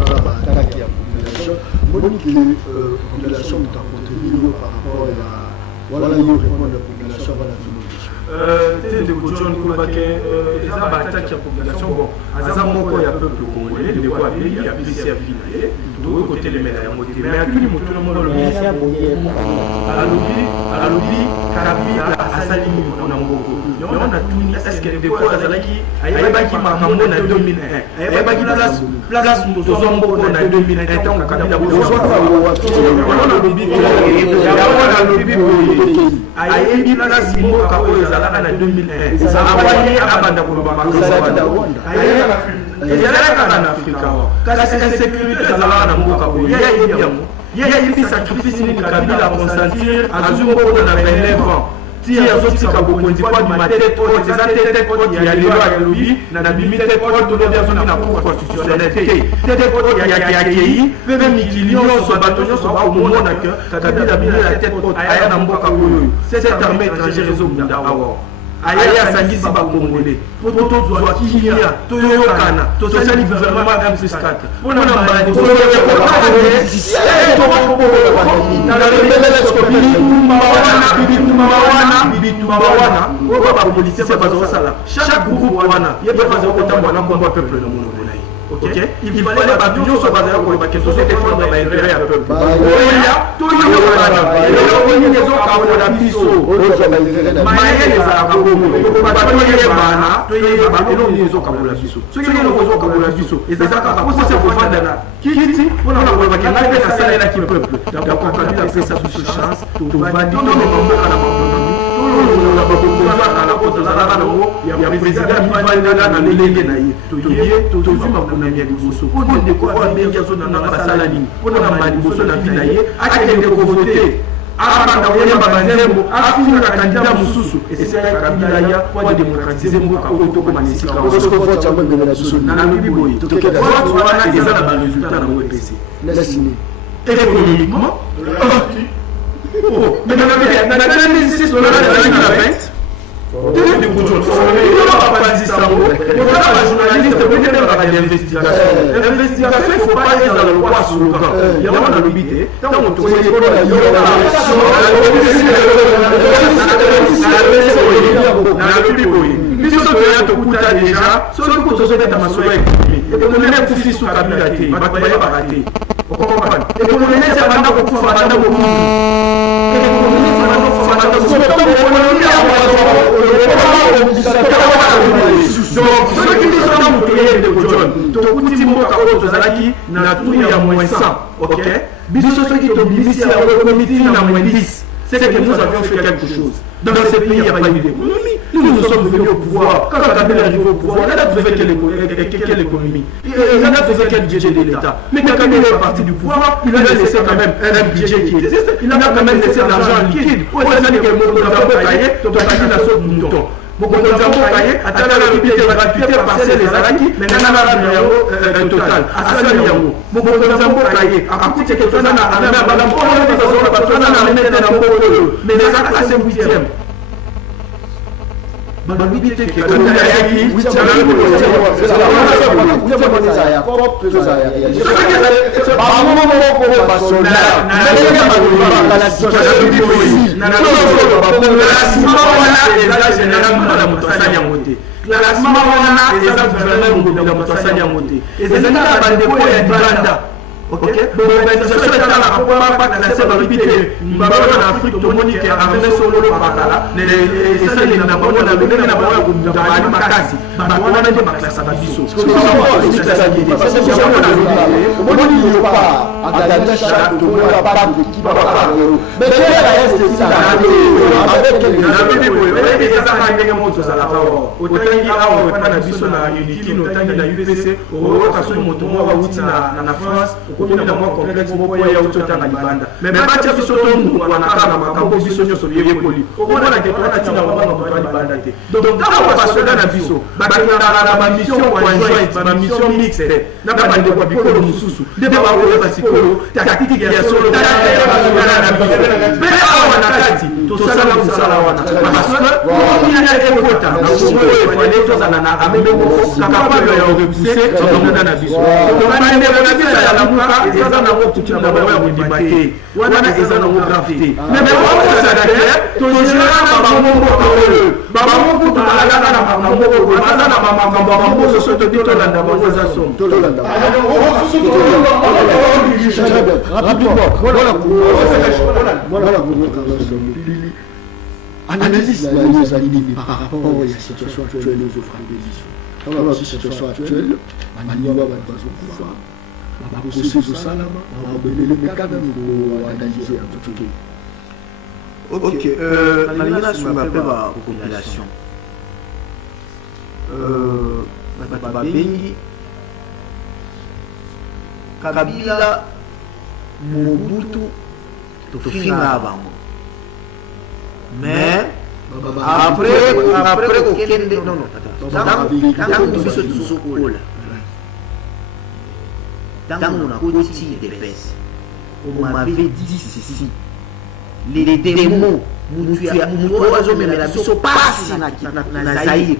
attaquer la population, la population est en contribution par rapport à voilà, il répond à la population, voilà, de John Koulbake, les attaques à la population, bon, à Zamoko, il y a un peuple congolais, de quoi il y a blessé à filer, de l'autre côté, les médailles à moitié. Mais à tout le monde, le ministère, à la lobby, Karabi, à Salini, on a beaucoup. On a tout, est-ce que les décors à Zalaki, à Yabaki Makamon en 2001, à Yabaki place nous sommes beaucoup en 2001, tant que Kabila vous soit on a lobby, à Yebi place Simo Kako Zalaka en 2001, ça a envoyé à Banda Koulobama, et Zalaka en Afrique, car c'est insécurité Zalaka en Mokabo, il y a yebi sacrifice nini kabila consentir azwi moko na 29 ans ti azotika bokonzi po abima tete oyo eza tete oyo ya lelo alobi na bimi tete oyo tolobi azongi na cour constitutionnel te tete oyo yakei mpe mikili nyonso bato nyonso bakomona ke kabila bino ya tete oyo aya na mboka oyo cette armée étrangère ezobunda awa aya asangisi bakongole po tozwa kimia toyokana tosali gouvernement M64 mpona mbadi bitumba wana oyo bapolitisien bazosala chaque groupe wana ye mpe bazakotambola nkombo ya peuple na monoko na ye. Ok, il fallait bato nyonso bazala koloba ke tozodefendre baintérêt ya peuple oya toyokana eloko nini ezokabola biso mayele ezalaka bongo bato yeyebana toyeba eloko nini ezokabola biso soki eloko ezokabola biso eza kaka mpose kovanda na kiti mpona koloba ke ngai mpe nasalelaki peuple donc kabila apesa biso chance tovandi tolobamboka na mabonomi tozalaka nango ya président mibandela na lelenge na ye toye tozwi makonami ya liboso oyo ndeko oyo ndenge azonanga basala nini mpona mba liboso na vi na ye akende kovote abanda koyemba banzembo afinga kandida mosusu esika ya kabila ya po adémocratize mboka oyo tokoma na esika nalobi boye vote wana eza na baresultat nango epesi économiquement mais dans 2006 on a la 20 de Goudjon. On va pas dire ça. On va pas journaliste, on va pas faire d'investigation. L'investigation, il ne faut pas être dans le roi sur le camp. Il y a un lobby. Tant on te dit qu'on a biso toya tokuta déjà soki tozobeta masolo ya ekonomi ekonomi ekufi su kabila te bato bayebaka te okokomprendre ekonomi neti abanda kokufa banda kokufa ekonomi neti abanda kokufa banda donc soki biso na moto yeyende kojon tokuti mboka oyo tozalaki na tuni ya moins 100 ok biso soki tobimisi yango komiti na moins 10 c'est que nous avions fait quelque chose. Dans ce pays, il n'y a pas eu d'économie. Nous sommes venus au pouvoir. Quand Kabila est arrivé au pouvoir, il a fait quelle économie? Il a fait quel budget de l'État? Mais quand Kabila est parti du pouvoir, il a laissé quand même un budget qui existe. Il a quand même laissé de l'argent liquide. Au sein de quel monde nous avons payé, tu as payé la sauce mouton. Beaucoup de gens ont payé, à travers la gratuité partielle des Araki, mais il y en a un total. À ça, il y a beaucoup de gens ont payé. À côté de quelque chose, on a mais les gens classés 8e. Ok, bon, l'organisation est à la rapport à la classée dans le pays en Afrique, tout le monde qui a ramené sur le Bakala, et ça, il n'a pas de Makasi, on a des Makasa Babiso. Okomi na mwa complexe moko ya utota na libanda mais bacha biso to mungu anakana makambo biso nyoso yekoli okona ke tona tina baba na libanda te donc kama basoda na biso bakina na ba mission conjointe ba mission mixte na ba bande kwa bikolo mususu ndebe ba ko ba sikolo tactique ya solo na biso mais awa na kati to sala musala wana parce que on y a ekota na kongo efale to sana na ameme ko capable ya repousser donc na biso donc bande na biso ya la eza nango tutina na bango ya kondima te wana eza nango grave te mais bakokozala te tozela bango mboka oyo bango kutu alaka na makambo oyo baza na bamakambo ya bango soso tobi tolanda bango eza somo analyse na yo ezali nini par rapport ya situation actuelle ozofranga biso kama situation actuelle baniwa bato bazokufa bakosi ezosalama babelele mekana koanalyse ya totoke. Ok, nalingi nasunga mpe bapopulation bato babengi Kabila Mobutu tofinga bango. Mais après kokende non tango biso tusokola tango na koti defense on m'avait dit ceci les démons mutu azomemela biso pasi na Zaïre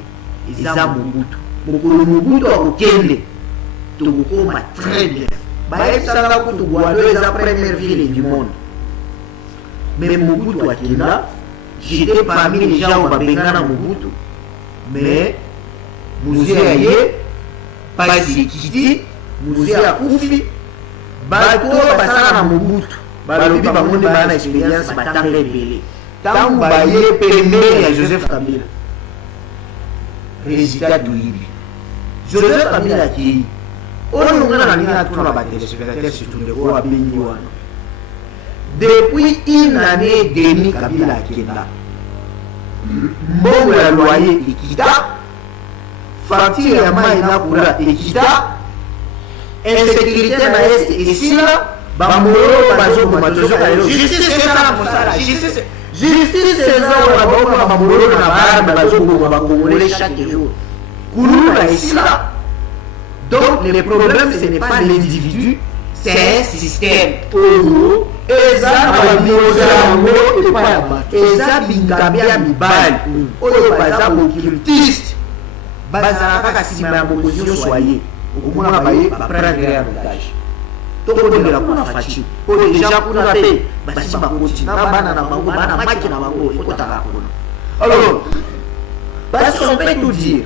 eza Mobutu mokolo Mobutu akokende tokokoma très bien bayebisanga kutu Guadeloupe eza première ville du monde mais Mobutu akenda. J'étais parmi les gens qui ont Mobutu, mais Mouzé Aye, pas Zikiti, Mouzé Akoufi, Bato, Basana Mobutu, Balobi, Bamonde, Bana expérience, Batang Rebele. Tant Baye, Pembe et Joseph Kabila. Résultat d'Ouibi. Joseph Kabila qui on a mis à tout la bataille, surtout de Goa Benyiwana. Depuis une année et demie, Kabila Kenda. Mbongo ya loyer ikita, facture ya mai na kura ikita, insécurité na est esila, bamolo bazoko matozo kalelo. Justice eza mosala, justice eza wana boko na bamolo na bana bazoko bakongolais chaque jour. Kuluna esila. Donc le problème ce n'est pas l'individu, c'est un système. Eza bingambia mibali oyo baza occultiste bazala kaka nsima ya mokonzi nyonso aye okomona baye baprendre ya otage tokondela kuna faci oyo deja kuna mpe basi bakoti na bana na bango bana maki na bango ekotaka kuna. Alors parce qu'on peut tout dire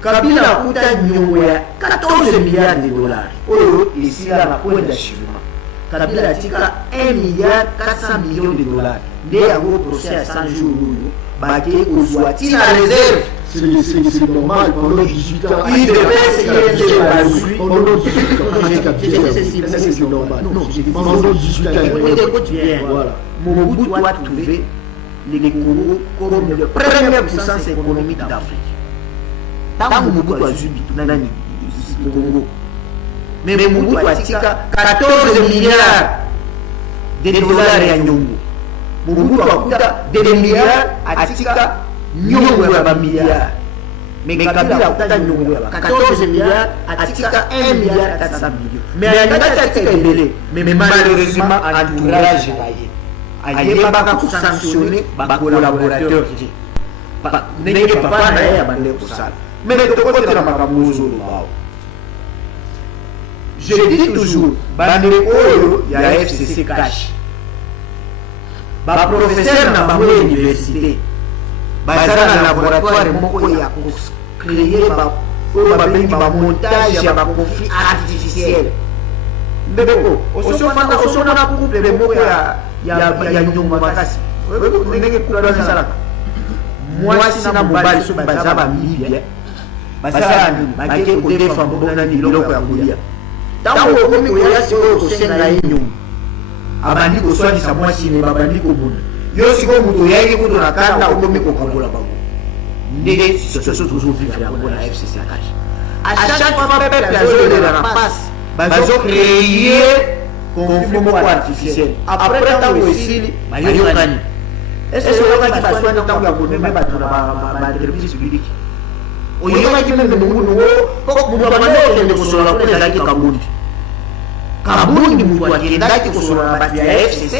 Kabila akuta nyongo ya 14 milliards de dollars oyo esila na point d'achèvement. Kabila atika 1 milliard 400 millions de dollars. Nde yango procès à 100 jours baki kozwa tina réserve. C'est normal pendant 18 ans. Il devait pendant 18 ans. C'est normal. Non, pendant 18 ans. Écoute bien. Voilà. Mobutu a trouvé les Congo comme la première puissance économique d'Afrique. Tant Mobutu a subi tout nani Congo. Mais Mobutu a tika 14 milliards de dollars ya nyongo. Mobutu a kuta 2 milliards a tika nyongo ya ba milliards. Mais Kabila a kuta nyongo ya 14 milliards a tika 1 milliard 400 millions. Mais a tika ebele. Mais malheureusement entourage aye baka ko sanctionner ba collaborateurs qui n'est pas na ya bande ko sala. Mais de côté na makambo zo bao. Je dis toujours, bande oyo ya FCC cash. Ba professeur na ba université. Ba sala na laboratoire moko ya ko créer ba bengi ba montage ya ba conflit artificiel. Ndeko, osoma na couple moko ya nyongo makasi. Ndenge kula sala. Mwasi na mobali so baza ba Libya. Basala ni bake ko défendre bona ni biloko ya kolia. Tango okomi koyasi oyo kosenga yenyu abandi koswalisa mwasi ne babandi kobunda yo siko mutu yaki kutu na kanda okomi kokabola bango ndenge situation toujours vivre yango na FCC akash à chaque fois peuple azolela na passe bazo créer conflit moko artificiel après tango esili bayokani est-ce que yokaki baswani tango ya komema bato na ba entreprise publique oyokaki meme mungu ko mutu abandi okende kosola ko ezalaki Kabundi mutu akendaki kosola na bati ya FCC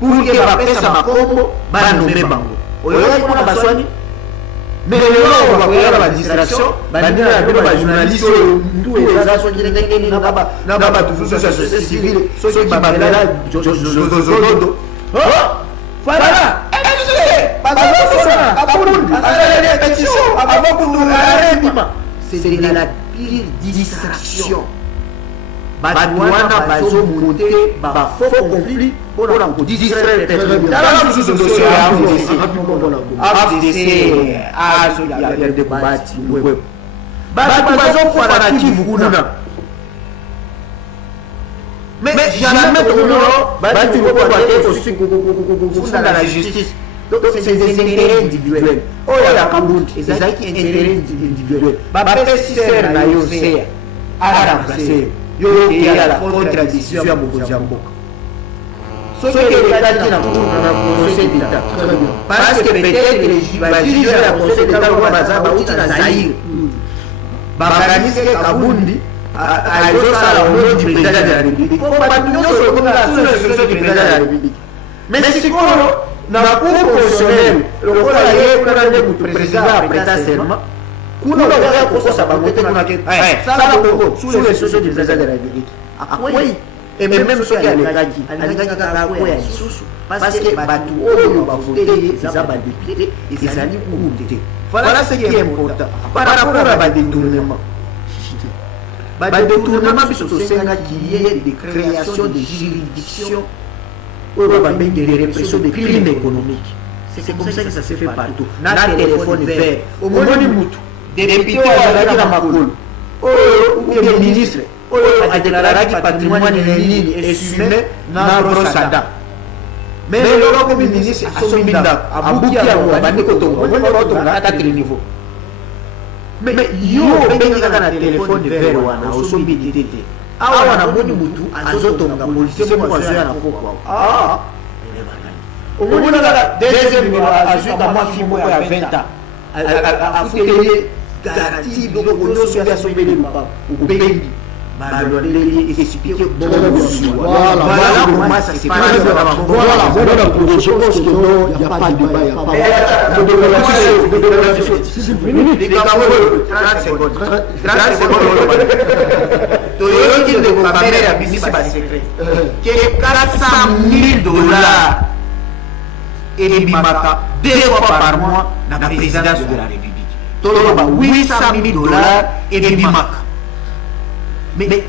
pour que bapesa makombo banome bango oyoki kuna baswani mais lelo bakoyala ba distraction bandina ya bino ba journaliste oyo ntu eza soki ndenge na baba tufuso sa société civile soki babela zozodo voilà c'est de la pire distraction. Badouana bazo monter ba faux conflit pour la distraire personne. Dans les réseaux sociaux AFDC il y a des débats web. Bazo fanatique kuna. Mais jamais tu peux pas la justice. Donc c'est des intérêts individuels. Oh ya Kabundi, c'est ça qui est intérêt individuel. Ba pesi ser na yo ser. À remplacer yo ya la contradiction ya mokonzi ya mboka soki ekataki na conseil d'état parce que peut-être bajuge ya conseil d'état lokola baza bauti na zaire bakanisi kabundi azosala ono du président de la république po bato nyonso okomaka sous l'instruction du président de la république mais sikoyo na cour constitutionnelle lokola ye kuna nde mutu président apreta serment kuna okoya kokosa bango te kuna ke sala kongo sous l'instruction du président de la république akwei et même soki alekaki kaka akwea lisusu parce que bato oyo bavote ye eza badepute ezali cour te voilà ce qui est important par rapport à badétournement badétournement biso tosengaki ye de création de juridiction oyo babengi de répression de crimes économiques c'est comme ça que ça se fait partout na téléphone vert omoni mutu député oyo azalaki na makolo oyo ou bien ministre oyo adéclaraki patrimoine na nini esumé na brosada mais lelo komi ministre asombi ndako abuki yango abandi kotonga omoni baotonga à 4 niveau mais yo obengi kaka na téléphone vert wana osombi tete awa namoni mutu azotonga policier moko azoya na pokwa omoni kaka deuxième numéro azwika mwa fi moko ya 20 ans afuteli garantie biloko nyonso ya sombeli lupango obengi baloleli expliqué voilà comment ça se passe voilà je pense que non il n'y a pas de débat il y a pas 30 secondes toyoki ndeko kamere ya bisisi basekret ke 400 000 $ ebimaka 2 fois par mois na présidence de la république toloba 800 000 $ ebimaka mais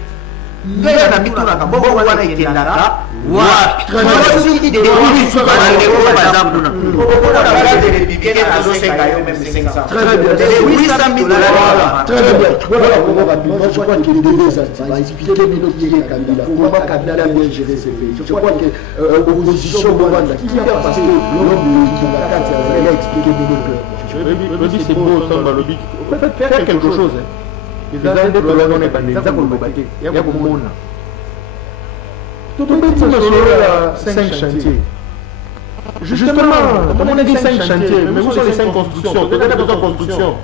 ngaya na mitunaka mbongo wana ekendaka wapi soki deoiso bandeko bazambuna okona base républicaine azosenga yo même 500 très bien 800 000 $ très bien voilà comment rapidement je crois que les deux va expliquer Bino qui est Kabila comment Kabila a bien géré ses pays je crois que opposition Rwanda qui a passé l'homme de la carte a expliqué Bino que je dis c'est beau autant dans le but faire quelque chose ezali nde tolonone bandeko eza koloba te ya komona tobeti masolo ya 5 chantiers justement comme on a dit 5 chantiers mais où sont les 5 constructions peut-être besoin de construction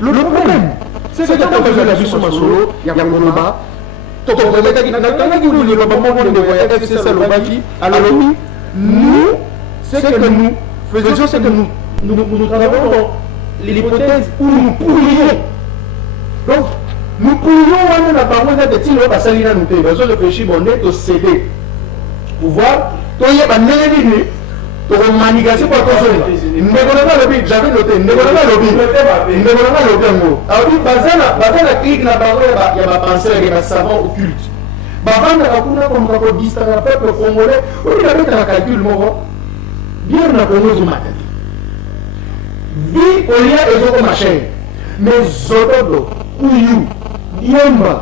le problème c'est que quand on fait la biso masolo ya koloba tokobetaki nakangaki koloba bamoko ndeko ya FCC alobaki alobi nous c'est que nous faisions c'est que nous travaillons dans l'hypothèse où nous pourrions. Donc, nous pourrions avoir la parole de Tilo Bassalina nous payer. Besoin de réfléchir, on est au CD. Pouvoir, toi, il y a un élément, tu as manigassé pour construire. Ne connais pas le but, j'avais noté, ne connais pas le but. Ne connais pas le but. Alors, basé la clique, la parole, il y a ma pensée, il y a ma savant occulte. Bavanda Kakuna, comme on dit, c'est un peuple congolais, où il y avait un calcul, bien on a connu ce matin. Vie, on y a et autres machins. Mais Zododo, Kouyou, Yomba,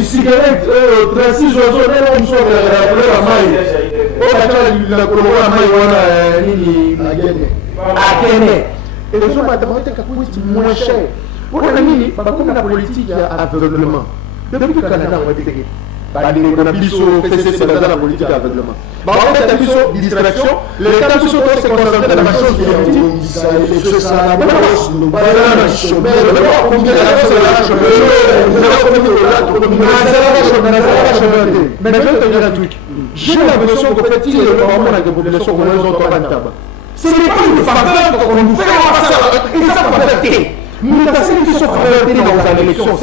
cigarette, Tracy Jojo, on sort de la maille. On a la colomba maille, on a nini, Akene. Et les hommes mathématiques coûtent moins cher. Pour la nini, comme la politique à aveuglement. Depuis que le Canada a été bandeko na biso FCC dans la politique aveuglement. En fait, la biso distraction, l'État biso doit se concentrer dans la chose qui est utile. c'est ça la bourse nous balana chômeur combien mais je vais te dire un truc. J'ai l'impression qu'en fait, il y a le moment avec la population congolaise ont rentable. Ce n'est pas une faveur qu'on nous fait et ça va faire. Nous avons qui sont favorisés dans les élections.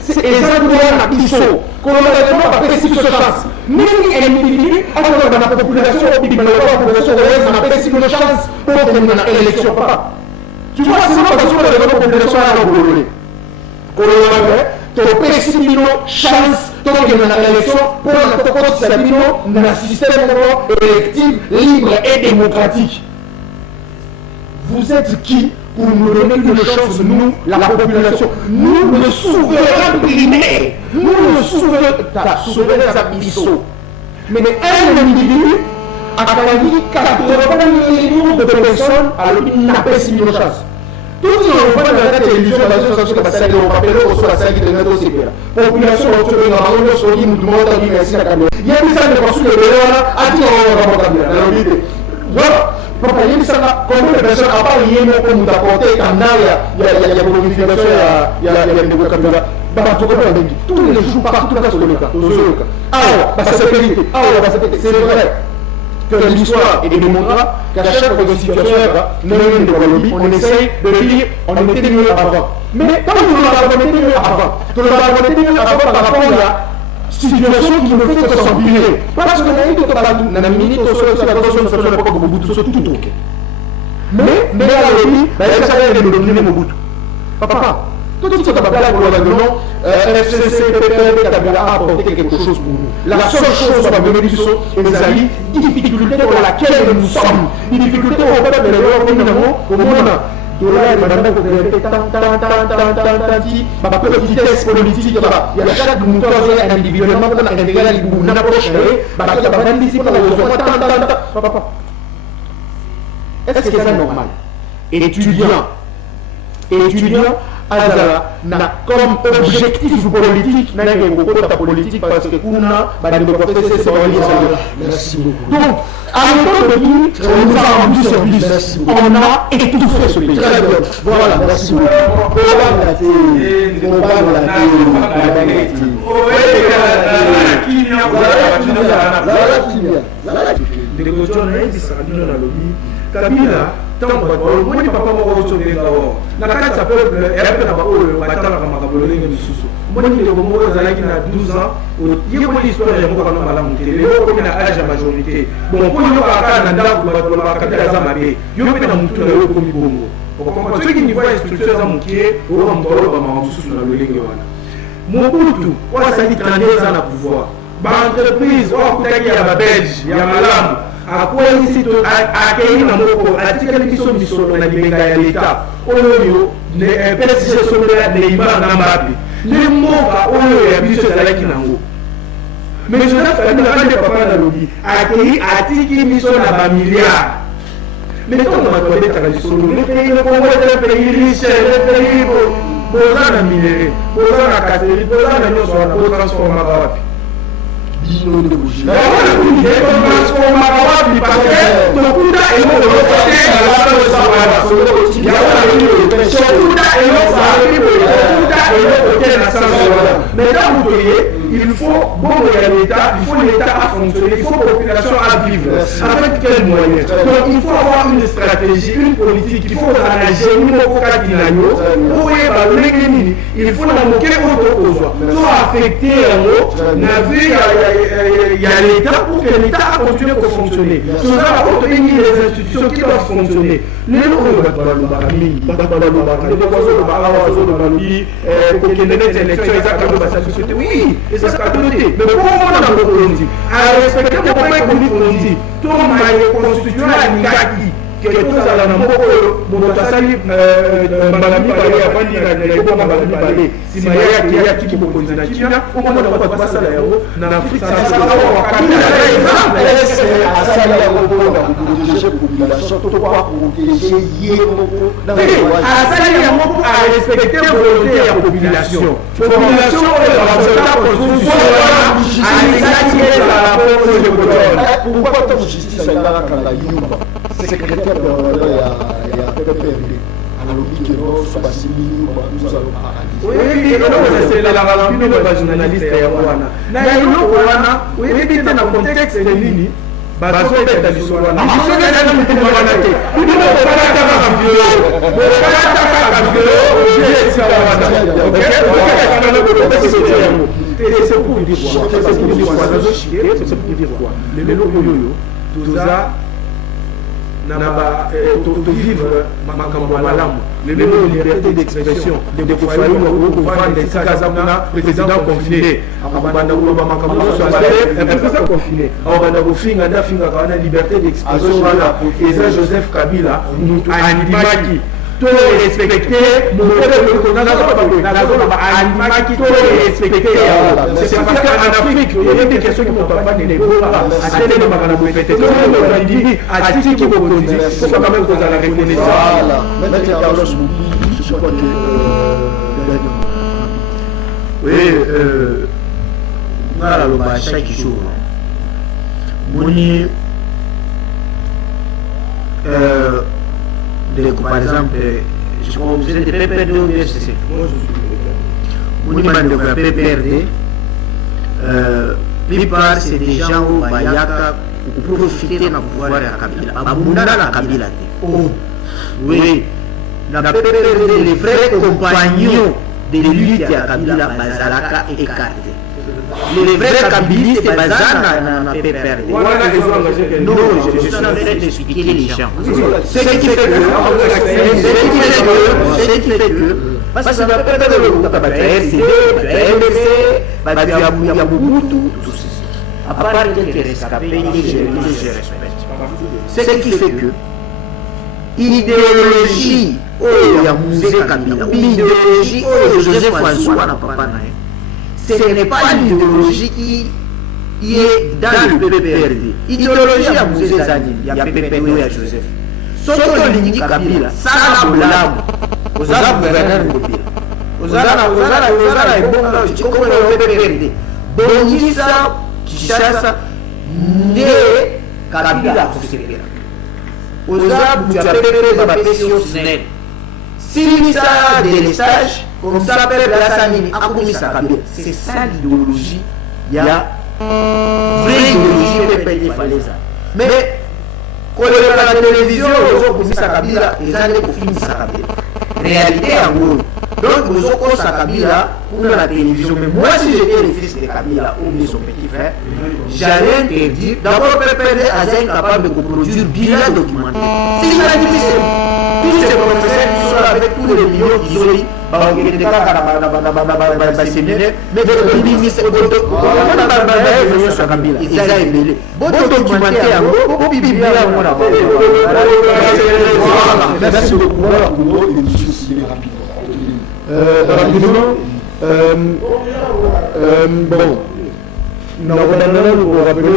C'est exactement la biso. Colombien a fait 6 chances. Même un individu, alors dans la population, la population congolaise n'a pas 6 chances pour gagner l'élection. Tu vois, c'est pas parce que la population a volé. Colombien, tu as 6 chances pour gagner l'élection pour un système électif libre et démocratique. Vous êtes qui pour nous donner une chance, nous, la population, nous, le souverain primaire, nous, le souverain abyssaux. Mais un individu a gagné 80 millions de personnes, alors il n'a pas 6 000 chances. tout ce qu'on voit dans la télévision, dans la société, c'est que on rappelle au soit ça qui est dans ces pays. Population on trouve dans la monde sur qui nous demande à vivre ici à Cameroun. Il y a des gens qui pensent que les gens à qui on va remonter dans la vie. Voilà. Papa, il y a des gens comme les personnes à part y est comme d'apporter quand il y a modification, il y a des vocabulaires. Tous les jours, partout sur le cas. Alors, c'est vérité. C'est vrai que l'histoire est démontrera qu'à chaque fois que situation on essaye de dire on était mieux avant. Mais quand on était mieux avant, par rapport à la situation qui ne fait que s'empirer. Parce que la minute au sol, c'est la question de l'époque de Mobutu, c'est tout ok. Mais à l'objet, il y a des dominer Mobutu. Papa, tout ce que tu as probablement, FCC, PPL, Kabila a apporté quelque chose pour nous. La seule chose sur la bénédiction, c'est une difficulté pour laquelle nous sommes. Une difficulté au peuple de l'Europe, au monde. Vitesse politique, il y a chaque moteur individuellement dans une approche. Est-ce que c'est normal? Étudiant, Azala n'a comme objectif politique, n'a pas politique parce que merci beaucoup. Donc, à l'époque de dire, on nous a rendu service, on a étouffé ce pays. Très bien. Voilà, merci beaucoup. Kabila, tant que moi, papa m'a sauvé d'abord. La carte peuple, et après la parole, la bataille à Makabolé de Soussou. Moi, il y a 12 ans, il y a une histoire de Mokano Malamouté, les gens qui ont l'âge à majorité. Bon, pour nous, à Canada, pour la capitale Zamabé, il y a un mouton comme Bongo. Pour ceux qui n'y voient structures à Mouké, au Rambolo, on va sous la Lolingue. Mobutu, on a sali 32 ans à pouvoir. Entreprise, on a coupé à Belge, il y a Malam. À quoi ici accueillir dans mon article qui sont mis sur la liberté de l'État. Oyo, les PSG sont là, les imams n'ambabi. Les mots à Oyo et Abus c'est là qui n'ont. Mais je n'ai pas dit que papa n'a lobby. Accueillir article qui sont là, milliards. Mais quand on va parler de la tradition, le pays, le Congo est un pays riche, le pays posant la minerie, posant la catégorie, posant la notion, pour transformer la vie. Il faut l'État, il faut l'État à fonctionner, il faut la population à vivre. Avec quels moyens? Donc il faut avoir une stratégie, une politique, il faut la génie, il faut la moquer aux autres. Soit affecter il y a l'État pour que l'État continue à fonctionner. Ce sera les institutions qui doivent fonctionner. Les oui, et c'est ce qu'a donné. Mais pour moi, dans le Burundi, à respecter le point Burundi, tout le monde est constitué à Nigaki. Que tous à la Namoko, Monotasali, Malami, Balé, si Maya qui est actif pour Konzina, au moment où on va passer à l'aéro, dans l'Afrique, ça va à respecter la volonté de la population. La population est la pourquoi tant de justice à la Yumba? Secrétaire de la PPRD. Alors, il y a nous allons oui, c'est la journaliste. Oui, mais dans le contexte de Nini, de vivre le liberté d'expression, de foyer où on des Kazamana, président confiné, confiné, liberté d'expression, et Joseph Kabila, Anibaki. to respecter mon peuple alimaki to respecter. C'est parce qu'en Afrique il y a des questions qui m'ont pas des à télé de makana boye peut-être on dit à tiki qui vous dit faut quand même vous allez reconnaissance. Voilà, maître Carlos Mouki, je crois que oui, voilà le bas chaque jour. Moni par exemple, je crois que vous êtes des PPD ou BSC. Moni man de PPRD. Plupart c'est des gens où Bayaka pour profiter du pouvoir de Kabila. Abundana la Kabila. Oui, la PPRD, les vrais compagnons de lutte à Kabila, Bazalaka écarté. Les vrais kabilistes Bazana na PPRD. Non, je suis en train d'expliquer les gens. Ce qui fait que, parce que la PPRD, RCD, RDC, il y a Mobutu, tout ceci. À part quelques rescapés, je respecte. Ce qui fait que idéologie, il y a Mouzé Kabila, idéologie, Joseph François n'a pas naï. Ce n'est pas l'idéologie qui est dans le PPRD. Idéologie à Mouzé Zani, il y a PPRD et à Joseph. Sauf que l'Indique Kabila, ça n'a pas l'âme. Aux armes gouverneurs Kabila. Aux armes et bon, comme le PPRD. Bongisa, Kishasa, Né, Kabila, Kosebera. Aux armes, tu as PPRD, Babapesio, Snell. Si ça a des stages, comme ça, c'est ça l'idéologie. Il y a vraie idéologie PPD Faleza. Mais quand on est à la télévision, ils ont posé sa Kabila, ils ont fini sa Kabila. Réalité en gros. Donc ils ont posé sa Kabila pour la télévision. Mais moi, si j'étais le fils de Kabila ou de son petit frère, j'allais interdire. D'abord, PPD est incapable de produire bien documenté. C'est inadmissible. Tous ces professeurs qui sont avec tous les millions qui ont dit, mais votre ministre ils ont élevé. Bon documenté, merci beaucoup. Voilà pour moi, il est rapidement. Bon. Nous avons rappeler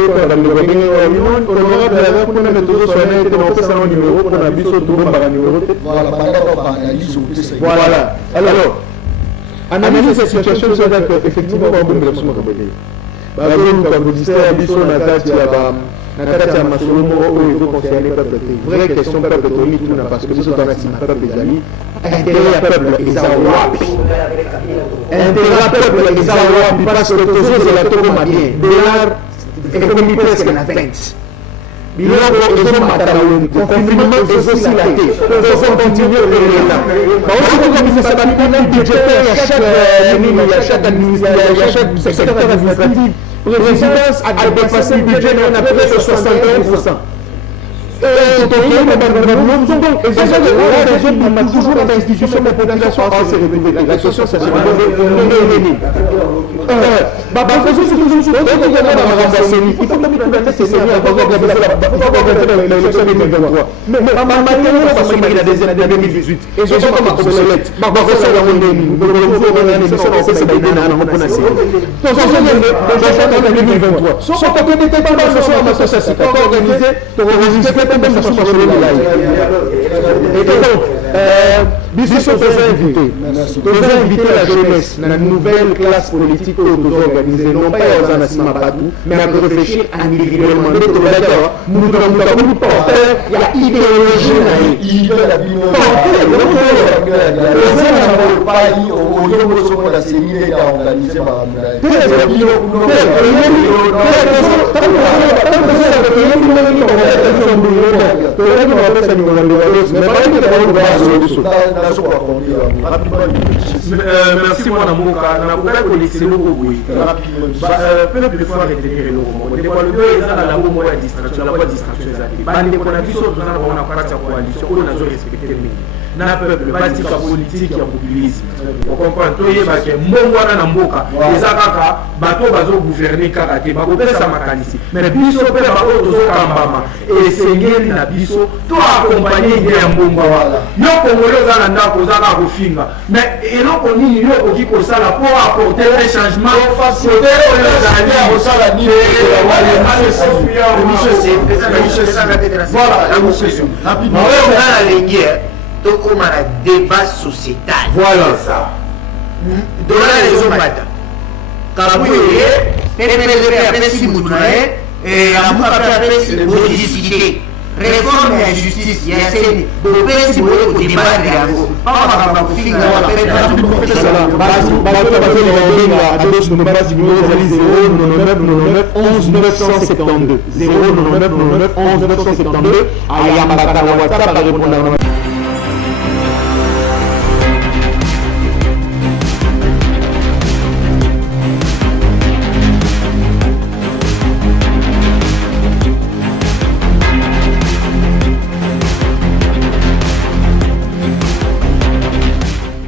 voilà. Alors, analyser cette situation, effectivement, comme vous l'avez vraie question peuple parce que ce peuple intérêt à peuple parce que toujours c'est la tourmaline dollar économie presque la 20 millions de matériaux confinement société pour continuer là chaque administration chaque secteur administratif résidence a dépassé le budget on a près de 61%. Toujours dans l'institution de la population la question c'est Bisous besoin inviter la jeunesse dans la nouvelle classe politique que nous organisons, non pas aux anassima partout, mais à réfléchir individuellement. Nous devons porter la idéologie. Merci mon amour, na bukala kolekse loko boy. Peuple faut retenir le mot. Des fois le deux est dans la voie de distraction, la voie de distraction est là. Bande qu'on a vu sur dans la partie coalition, on a respecté le na peuple batika politique ya populisme okomprendre toyebake mbongo wana na mboka eza kaka bato bazogouverner kaka te bakopesa makanisi mais biso mpe baoyo tozokambama esengeli na biso toakompagne ide ya mbongo wana yo kongole oza na ndako oza kaka kofinga mais eloko nini yo okoki kosala mpo apporter un changement tokoma na débat sociétal. Voilà ça. Dans la raison mata. Kabouye, PPP apesi mutu na ye, et amuka apesi bodicité. Réforme ya justice ya seni, bopesi boye ko débat yango. Papa ba kufinga wa PPP. À Ados Ndombasi numéro 099 11 972 099 11 972 à Yamaka WhatsApp à répondre